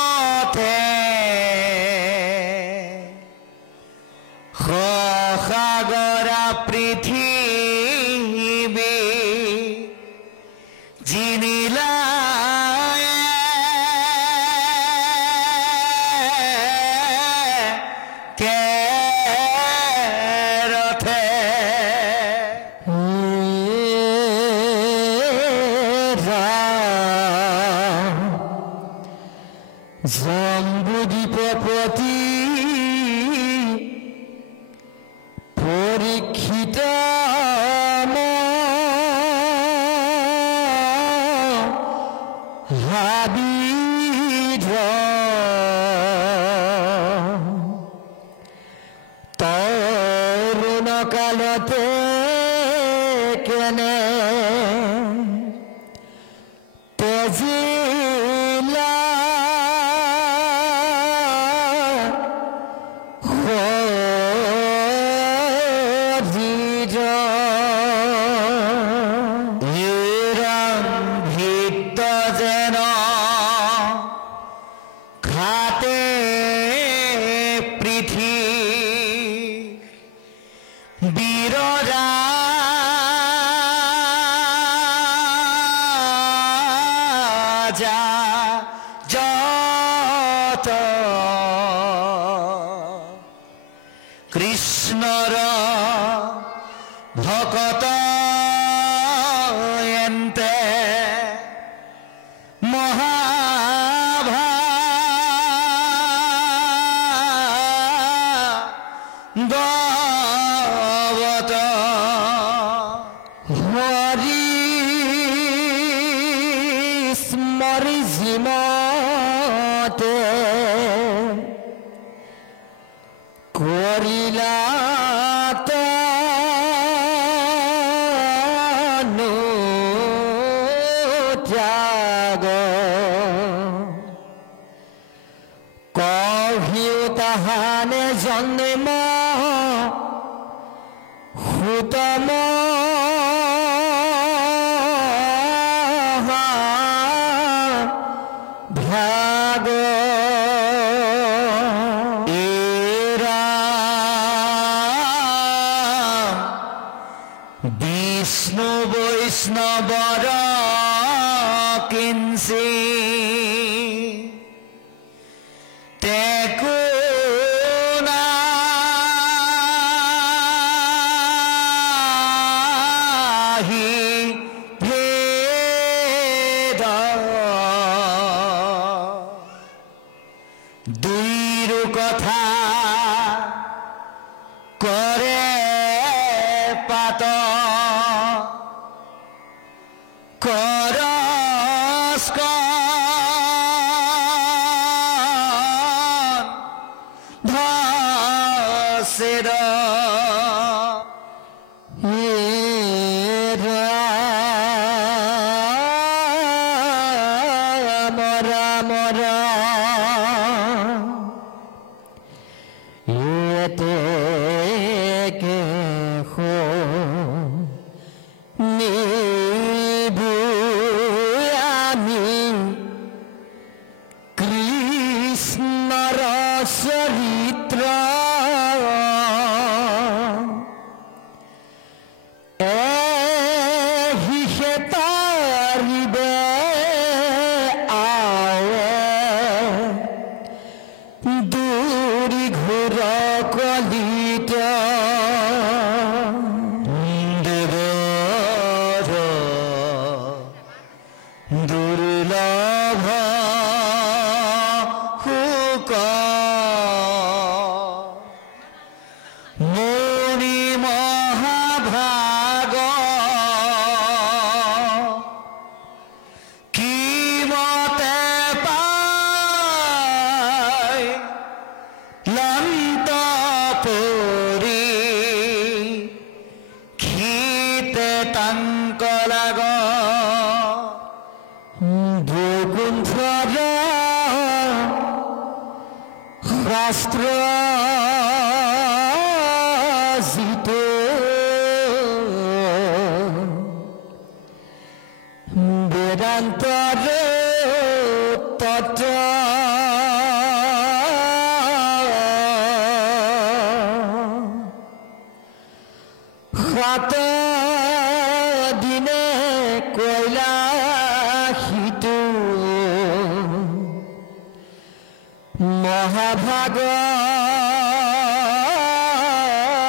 সাগৰা পৃথিৱী জিনিলা জম্বুদ্বীপপতি পৰীক্ষিত হাবিধ তৰুণ কালতে কেনে তেজিলা কৃষ্ণৰ ভকত এন্তে মহাভাগৱত হৰি স্মৰি জিমতে কৰিলা ত্যাগ কহিও তাহানে জন্ম সুতম ভাগ বিষ্ণু বৈষ্ণৱৰ কিঞ্চি তেকো নাহি ভেদ দুইৰো কথা কৰে পাত ধসেদ ৰাম ৰাম এতে কে কৃষ্ণৰ চৰিত্ৰ এহিহে তাৰিবে আৱে দূৰি ঘূৰ কলিত দুৰ্লভ সুক মুনি মহাভাগ কি মতে পাই লন্ত পৰি ক্ষিতে তাংক লাগ ভূকুণ্ঠৰ শাস্ত্ৰ জিতো বেদান্তৰ তত্ত্ব সাত দিনে কৈলাসিতো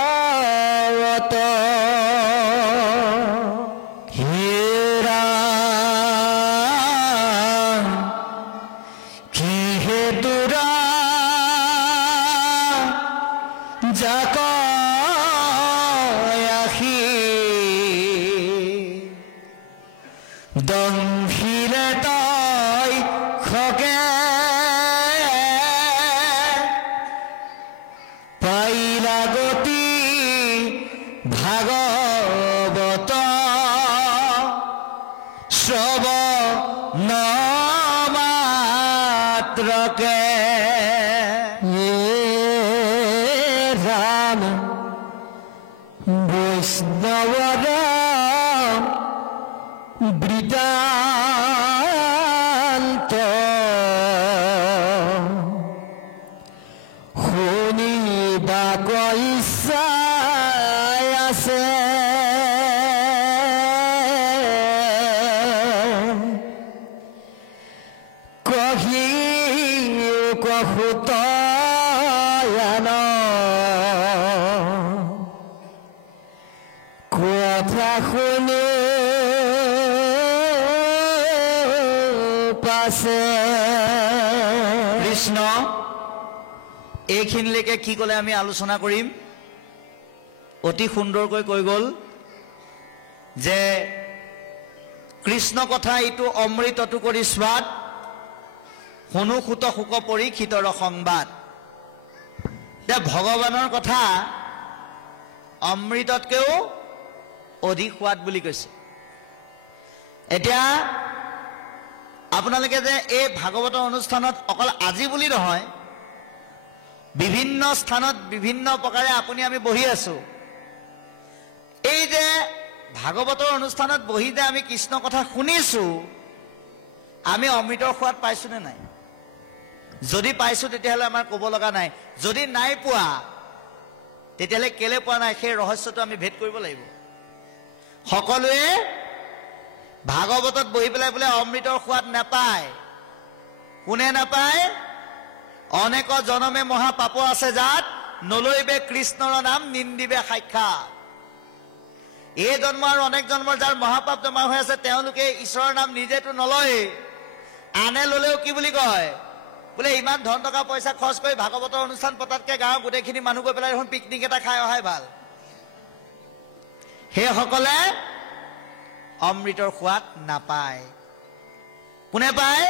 মহাভাগৱত হে ৰাম কিহে তোৰা যাক আখি দংশিলে তই খকে পাইলা গতি ভাগৱত শ্ৰৱণ মাত্ৰকে ৰাম বৈষ্ণৱৰ বৃতান্ত শুনিবাক ইচ্ছা আছে কহিও কহুতয়ান কথা শুনি পাছে কৃষ্ণ এইখিনিলৈকে কি ক'লে আমি আলোচনা কৰিম অতি সুন্দৰকৈ কৈ গ'ল যে কৃষ্ণ কথা এইটো অমৃতটো কৰি স্বাদ শুনো সুত শোক পৰীক্ষিতৰ সংবাদ এতিয়া ভগৱানৰ কথা অমৃততকৈও অধিক সোৱাদ বুলি কৈছে এতিয়া আপোনালোকে যে এই ভাগৱতৰ অনুষ্ঠানত অকল আজি বুলি নহয় বিভিন্ন স্থানত বিভিন্ন প্ৰকাৰে আপুনি আমি বহি আছো এই যে ভাগৱতৰ অনুষ্ঠানত বহি যে আমি কৃষ্ণ কথা শুনিছো আমি অমৃতৰ সোৱাদ পাইছো নে নাই যদি পাইছো তেতিয়াহ'লে আমাৰ ক'ব লগা নাই যদি নাই পোৱা তেতিয়াহ'লে কেলে পোৱা নাই সেই ৰহস্যটো আমি ভেদ কৰিব লাগিব সকলোৱে ভাগৱতত বহি পেলাই বোলে অমৃতৰ সোৱাদ নাপায় কোনে নাপায় অনেক জনমে মহা পাপ আছে যাত নলৈবে কৃষ্ণৰ নাম নিন্দিবে সাক্ষাৎ এই জন্ম আৰু অনেক জন্মৰ যাৰ মহাপাপ জমা হৈ আছে তেওঁলোকে ঈশ্বৰৰ নাম নিজেতো নলয় আনে ল'লেও কি বুলি কয় বোলে ইমান ধন টকা পইচা খৰচ কৰি ভাগৱতৰ অনুষ্ঠান পতাতকৈ গাঁৱৰ গোটেইখিনি মানুহ গৈ পেলাই দেখোন পিকনিক এটা খাই অহাই ভাল সেইসকলে অমৃতৰ সোৱাদ নাপায় কোনে পায়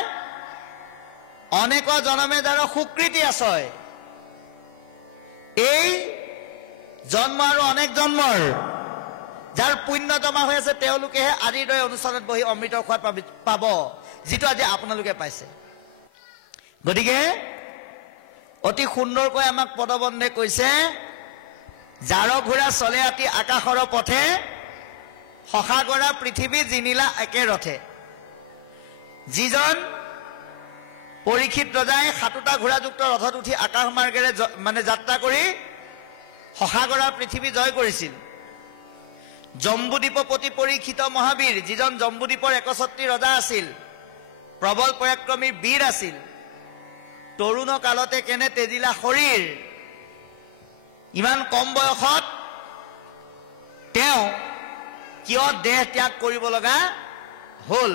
অনেক জনমে যাৰ সুকৃতি আছে এই জন্ম আৰু অনেক জন্মৰ যাৰ পুণ্য জমা হৈ আছে তেওঁলোকেহে আদিৰ দৰে অনুষ্ঠানত বহি অমৃতৰ সোৱাদ পাব যিটো আজি আপোনালোকে পাইছে গতিকে অতি সুন্দৰকৈ আমাক পদবন্ধে কৈছে যাৰ ঘোঁৰা চলে অতি আকাশৰ পথে সখাগৰা পৃথিৱী জিনিলা একে ৰথে যিজন পৰীক্ষিত ৰজাই 7টা ঘোঁৰাযুক্ত ৰথত উঠি আকাশ মাৰ্গেৰে মানে যাত্ৰা কৰি সখাগৰা পৃথিৱী জয় কৰিছিল জম্বুদ্বীপপতি পৰীক্ষিত মহাবীৰ যিজন জম্বুদ্বীপৰ 61 ৰজা আছিল প্ৰবল পৰাক্ৰমী বীৰ আছিল তৰুণ কালতে কেনে তেজিলা শৰীৰ ইমান কম বয়সত তেওঁ কিয় দেহ ত্যাগ কৰিব লগা হ'ল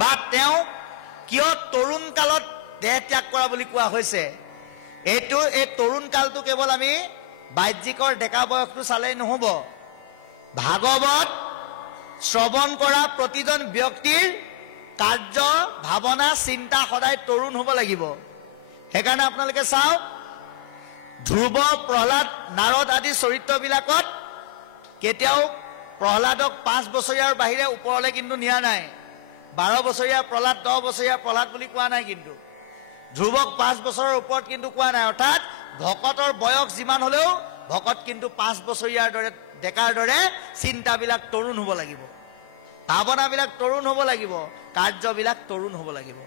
বা তেওঁ কিয় তৰুণ কালত দেহ ত্যাগ কৰা বুলি কোৱা হৈছে এইটো এই তৰুণ কালটো কেৱল আমি বাহ্যিকৰ ডেকা বয়সটো চালেই নহ'ব ভাগৱত শ্ৰৱণ কৰা প্ৰতিজন ব্যক্তিৰ কাৰ্য ভাৱনা চিন্তা সদায় তৰুণ হ'ব লাগিব সেইকাৰণে আপোনালোকে চাওক ধ্ৰুৱ প্ৰহ্লাদ নাৰদ আদি চৰিত্ৰবিলাকত কেতিয়াও প্ৰহ্লাদক 5 বছৰীয়াৰ বাহিৰে ওপৰলৈ কিন্তু নিয়া নাই 12 বছৰীয়া প্ৰহ্লাদ 10 বছৰীয়া প্ৰহ্লাদ বুলি কোৱা নাই কিন্তু ধ্ৰুৱক 5 বছৰৰ ওপৰত কিন্তু কোৱা নাই অৰ্থাৎ ভকতৰ বয়স যিমান হ'লেও ভকত কিন্তু 5 বছৰীয়াৰ দৰে ডেকাৰ দৰে চিন্তাবিলাক তৰুণ হ'ব লাগিব ভাৱনাবিলাক তৰুণ হ'ব লাগিব কাৰ্যবিলাক তৰুণ হ'ব লাগিব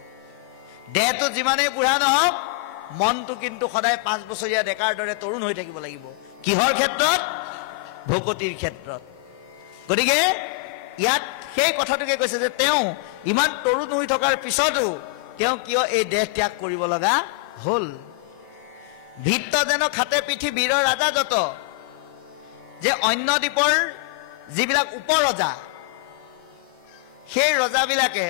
দেহটো যিমানেই বুঢ়া নহওক মনটো কিন্তু সদায় 5 বছৰীয়া ডেকাৰ দৰে তৰুণ হৈ থাকিব লাগিব কিহৰ ক্ষেত্ৰত ভকতিৰ ক্ষেত্ৰত গতিকে ইয়াত সেই কথাটোকে কৈছে যে তেওঁ ইমান তৰুণ হৈ থকাৰ পিছতো তেওঁ কিয় এই দেহ ত্যাগ কৰিব লগা হ'ল ভিত্ত যেন খাতে পিঠি বীৰ ৰাজা যত যে অন্য দ্বীপৰ যিবিলাক উপৰজা সেই ৰজাবিলাকে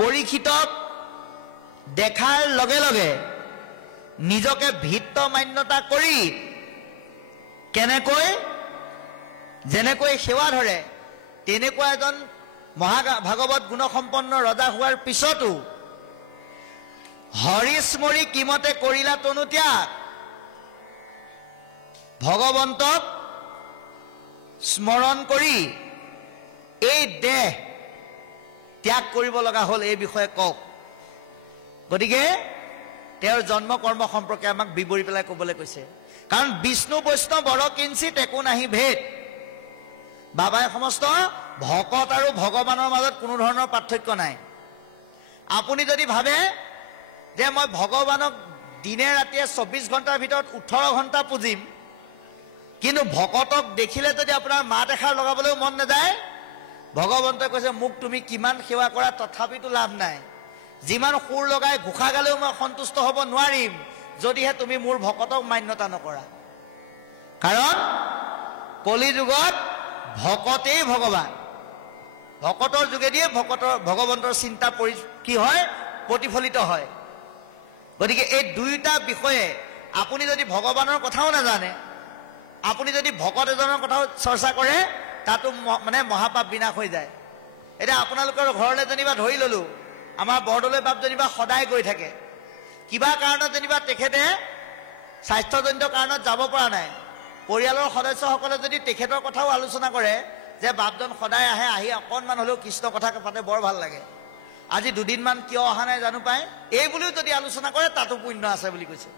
পৰীক্ষিতক দেখাৰ লগে লগে নিজকে ভিত্ত মান্যতা কৰি কেনেকৈ যেনেকৈ সেৱা ধৰে তেনেকুৱা এজন ভাগৱত গুণসম্পন্ন ৰজা হোৱাৰ পিছতো হৰিস্মৰি কিমতে কৰিলা তনু ত্যাগ, ভগৱন্তক স্মৰণ কৰি এই দেহ ত্যাগ কৰিব লগা হ'ল, এই বিষয়ে কওক। গতিকে তেওঁৰ জন্ম কৰ্ম সম্পৰ্কে আমাক বিৱৰি পেলাই ক'বলৈ কৈছে। কাৰণ বিষ্ণু বৈষ্ণৱ বৰ কিঞ্চিত একো নাহি ভেদ, বাবাই সমস্ত ভকত আৰু ভগৱানৰ মাজত কোনো ধৰণৰ পাৰ্থক্য নাই। আপুনি যদি ভাবে যে মই ভগৱানক দিনে ৰাতিয়ে 24 ঘণ্টাৰ ভিতৰত 18 ঘণ্টা পুজিম, কিন্তু ভকতক দেখিলে যদি আপোনাৰ মাত এষাৰ লগাবলৈও মন নাযায়, ভগৱন্তই কৈছে মোক তুমি কিমান সেৱা কৰা তথাপিতো লাভ নাই, যিমান সুৰ লগাই ঘোষা গালেও মই সন্তুষ্ট হ'ব নোৱাৰিম যদিহে তুমি মোৰ ভকতক মান্যতা নকৰা। কাৰণ কলি যুগত ভকতেই ভগৱান, ভকতৰ যোগেদিয়ে ভগৱন্তৰ চিন্তা কি হয় প্ৰতিফলিত হয়। গতিকে এই দুয়োটা বিষয়ে আপুনি যদি ভগৱানৰ কথাও নাজানে, আপুনি যদি ভকত এজনৰ কথাও চৰ্চা কৰে, তাতো মানে মহাপাপ বিনাশ হৈ যায়। এতিয়া আপোনালোকৰ ঘৰলৈ যেনিবা ধৰি ললো, আমাৰ বৰদলৈ বাপ যেনিবা সদায় গৈ থাকে, কিবা কাৰণত যেনিবা তেখেতে স্বাস্থ্যজনিত কাৰণত যাব পৰা নাই, পৰিয়ালৰ সদস্যসকলে যদি তেখেতৰ কথাও আলোচনা কৰে যে বাপজন সদায় আহে, আহি অকণমান হ'লেও কৃষ্ণ কথা পাতে বৰ ভাল লাগে, আজি দুদিনমান কিয় অহা নাই জানো পায়, এই বুলিও যদি আলোচনা কৰে তাতো পুণ্য আছে বুলি কৈছে।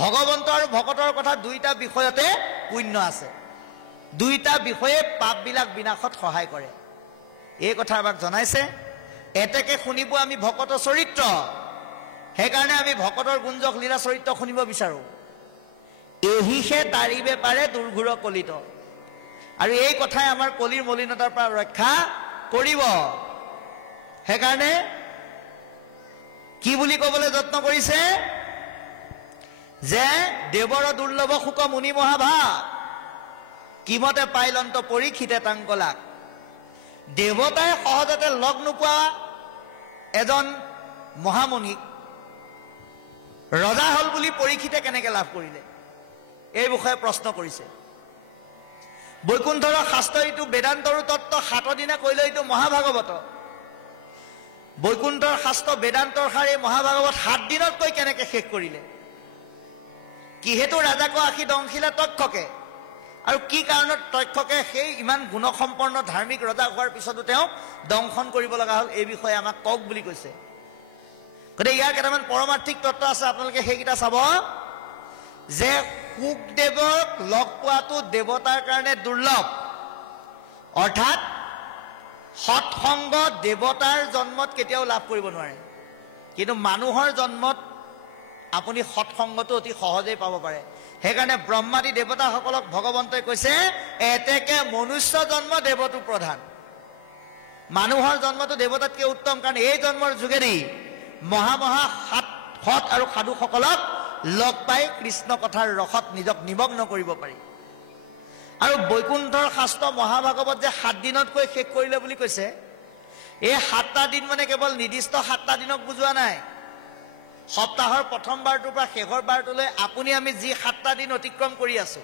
ভগৱন্ত আৰু ভকতৰ কথা দুইটা বিষয়তে পুণ্য আছে, দুইটা বিষয়ে পাপবিলাক বিনাশত সহায় কৰে, এই কথা আমাক জনাইছে। এতেকে শুনিব আমি ভকতৰ চৰিত্ৰ, সেইকাৰণে আমি ভকতৰ গুঞ্জক লীলা চৰিত্ৰ শুনিব বিচাৰো। এহিহে তাৰিবে পাৰে দুৰ্ঘুৰ কলিত, আৰু এই কথাই আমাৰ কলিৰ মলিনতাৰ পৰা ৰক্ষা কৰিব। সেইকাৰণে কি বুলি ক'বলৈ যত্ন কৰিছে যে দেৱৰ দুৰ্লভ শোক মুনি মহাভা কিমতে পাইলন্ত পৰীক্ষিতে তাংকলাক। দেৱতাই সহজতে লগ নোপোৱা এজন মহামুনিক ৰজা হল বুলি পৰীক্ষিতে কেনেকে লাভ কৰিলে, এই বিষয়ে প্ৰশ্ন কৰিছে। বৈকুণ্ঠৰ শাস্ত্ৰ এইটো বেদান্তৰো তত্ত্ব 7 দিনা কৈলে এইটো মহাভাগৱত। বৈকুণ্ঠৰ শাস্ত্ৰ বেদান্তৰ সাৰ এই মহাভাগৱত 7 দিনত কৈ কেনেকে শেষ কৰিলে, কিহেতু ৰাজাক আশী দংশিলা তক্ষকে, আৰু কি কাৰণত তক্ষকে সেই ইমান গুণসম্পন্ন ধাৰ্মিক ৰজা হোৱাৰ পিছতো তেওঁক দংশন কৰিব লগা হ'ল, এই বিষয়ে আমাক কওক বুলি কৈছে। গতিকে ইয়াৰ কেইটামান পৰমাৰ্থিক তত্ত্ব আছে, আপোনালোকে সেইকেইটা চাব। যে শুকদেৱক লগ পোৱাটো দেৱতাৰ কাৰণে দুৰ্লভ, অৰ্থাৎ সৎসংগ দেৱতাৰ জন্মত কেতিয়াও লাভ কৰিব নোৱাৰে, কিন্তু মানুহৰ জন্মত আপুনি সৎসংগটো অতি সহজেই পাব পাৰে। সেইকাৰণে ব্ৰহ্মাদি দেৱতাসকলক ভগৱন্তই কৈছে এতেকে মনুষ্য জন্ম দেৱতো প্ৰধান, মানুহৰ জন্মটো দেৱতাতকৈ উত্তম, কাৰণ এই জন্মৰ যোগেদি মহা সৎ আৰু সাধুসকলক লগ পাই কৃষ্ণ কথাৰ ৰসত নিজক নিমগ্ন কৰিব পাৰি। আৰু বৈকুণ্ঠৰ শাস্ত্ৰ মহাভাগৱত যে 7 দিনতকৈ শেষ কৰিলে বুলি কৈছে, এই 7টা দিন মানে কেৱল নিৰ্দিষ্ট 7টা দিনক বুজোৱা নাই। সপ্তাহৰ প্ৰথম বাৰটোৰ পৰা শেষৰ বাৰটোলৈ আপুনি আমি যি 7টা দিন অতিক্ৰম কৰি আছো,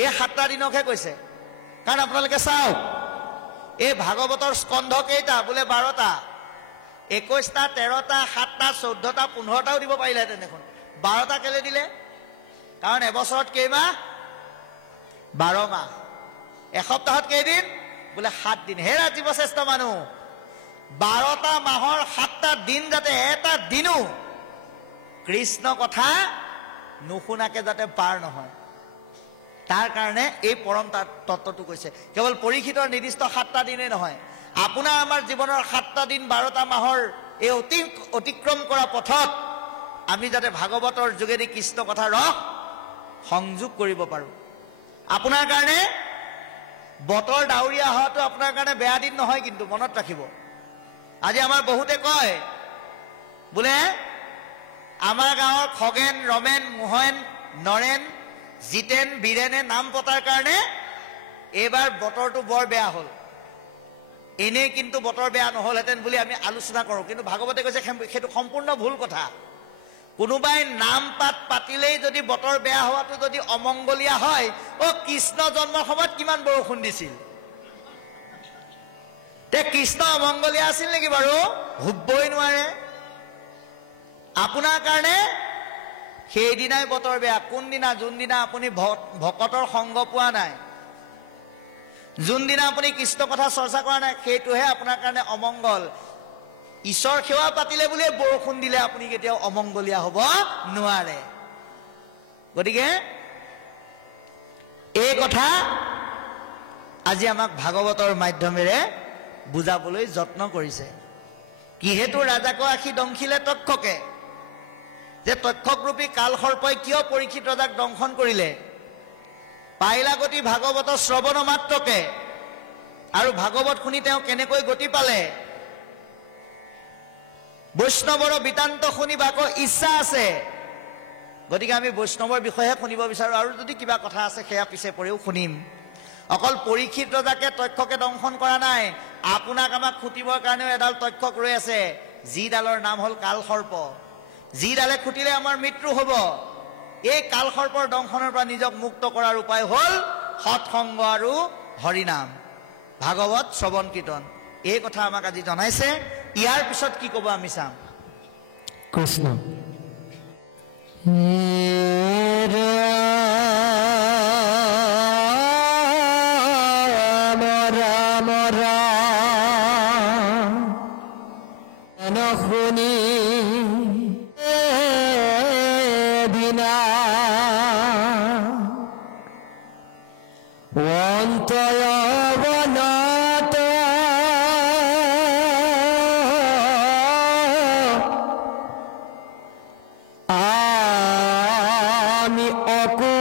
এই 7টা দিনকহে কৈছে। কাৰণ আপোনালোকে চাওক, এই ভাগৱতৰ স্কন্ধ কেইটা বোলে 12টা, 21টা, 13টা, 7টা, 14টা, 15টাও দিব পাৰিলেহেঁতেন দেখোন। 12টা কেলে দিলে? কাৰণ এবছৰত কেইমাহ? 12 মাহ। এসপ্তাহত কেইদিন? বোলে 7 দিন। হে ৰাজীৱ শ্ৰেষ্ঠ মানুহ, 12টা মাহৰ 7টা দিন যাতে এটা দিনো কৃষ্ণ কথা নুশুনাকে যাতে পাৰ নহয়, তাৰ কাৰণে এই পৰম তত্ত্বটো কৈছে। কেৱল পৰীক্ষিতৰ নিৰ্দিষ্ট 7টা দিনেই নহয়, আপোনাৰ আমাৰ জীৱনৰ 7টা দিন 12টা মাহৰ এই অতিক্ৰম কৰা পথত আমি যাতে ভাগৱতৰ যোগেদি কৃষ্ণ কথা ৰস সংযোগ কৰিব পাৰো। আপোনাৰ কাৰণে বতৰ ডাৱৰীয়া হোৱাটো আপোনাৰ কাৰণে বেয়া দিন নহয়, কিন্তু মনত ৰাখিব। আজি আমাৰ বহুতে কয় বোলে আমাৰ গাঁৱৰ খগেন, ৰমেন, মোহন, নৰেন, জিতেন, বীৰেনে নাম পতাৰ কাৰণে এইবাৰ বতৰটো বৰ বেয়া হ'ল। এনেই কিন্তু বতৰ বেয়া নহ'লহেঁতেন বুলি আমি আলোচনা কৰোঁ, কিন্তু ভাগৱতে কৈছে সেইটো সম্পূৰ্ণ ভুল কথা। কোনোবাই নাম পাত পাতিলেই যদি বতৰ বেয়া হোৱাটো যদি অমংগলীয়া হয়, কৃষ্ণ জন্মৰ সময়ত কিমান বৰষুণ দিছিল? কৃষ্ণ অমংগলীয়া আছিল নেকি বাৰু? হ'বই নোৱাৰে। আপোনাৰ কাৰণে সেইদিনাই বতৰ বেয়া। কোনদিনা? যোনদিনা আপুনি ভকতৰ সংগ পোৱা নাই, যোনদিনা আপুনি কৃষ্ণ কথা চৰ্চা কৰা নাই, সেইটোহে আপোনাৰ কাৰণে অমংগল। ঈশ্বৰ সেৱা পাতিলে বুলিয়ে বৰষুণ দিলে আপুনি কেতিয়াও অমংগলীয়া হ'ব নোৱাৰে। গতিকে এই কথা আজি আমাক ভাগৱতৰ মাধ্যমেৰে বুজাবলৈ যত্ন কৰিছে। কিহেতু ৰাজাক আশী দংশিলে তক্ষকে, যে তক্ষকৰূপী কালসৰ্পই কিয় পৰীক্ষিত ৰজাক দংশন কৰিলে? পাইলা গতি ভাগৱত শ্ৰৱণ মাত্ৰকে, আৰু ভাগৱত শুনি তেওঁ কেনেকৈ গতি পালে? বৈষ্ণৱৰ বৃত্তান্ত শুনিব আকৌ ইচ্ছা আছে। গতিকে আমি বৈষ্ণৱৰ বিষয়েহে শুনিব বিচাৰোঁ, আৰু যদি কিবা কথা আছে সেয়া পিছে পৰেও শুনিম। অকল পৰীক্ষিত ৰজাকে তক্ষকে দংশন কৰা নাই, আপোনাক আমাক খুটিবৰ কাৰণেও এডাল তক্ষক ৰৈ আছে, যিডালৰ নাম হ'ল কালসৰ্প। যিডালে খুটিলে আমাৰ মৃত্যু হ'ব। এই কালসৰ্পৰ দংশনৰ পৰা নিজক মুক্ত কৰাৰ উপায় হ'ল সৎসংগ আৰু হৰিনাম, ভাগৱত শ্ৰৱণ কীৰ্তন। এই কথা আমাক আজি জনাইছে। ইয়াৰ পিছত কি ক'ব আমি চাম। কৃষ্ণ ৰাম ৰাম শুনি বিনা অন্তয় বনত আমি অকু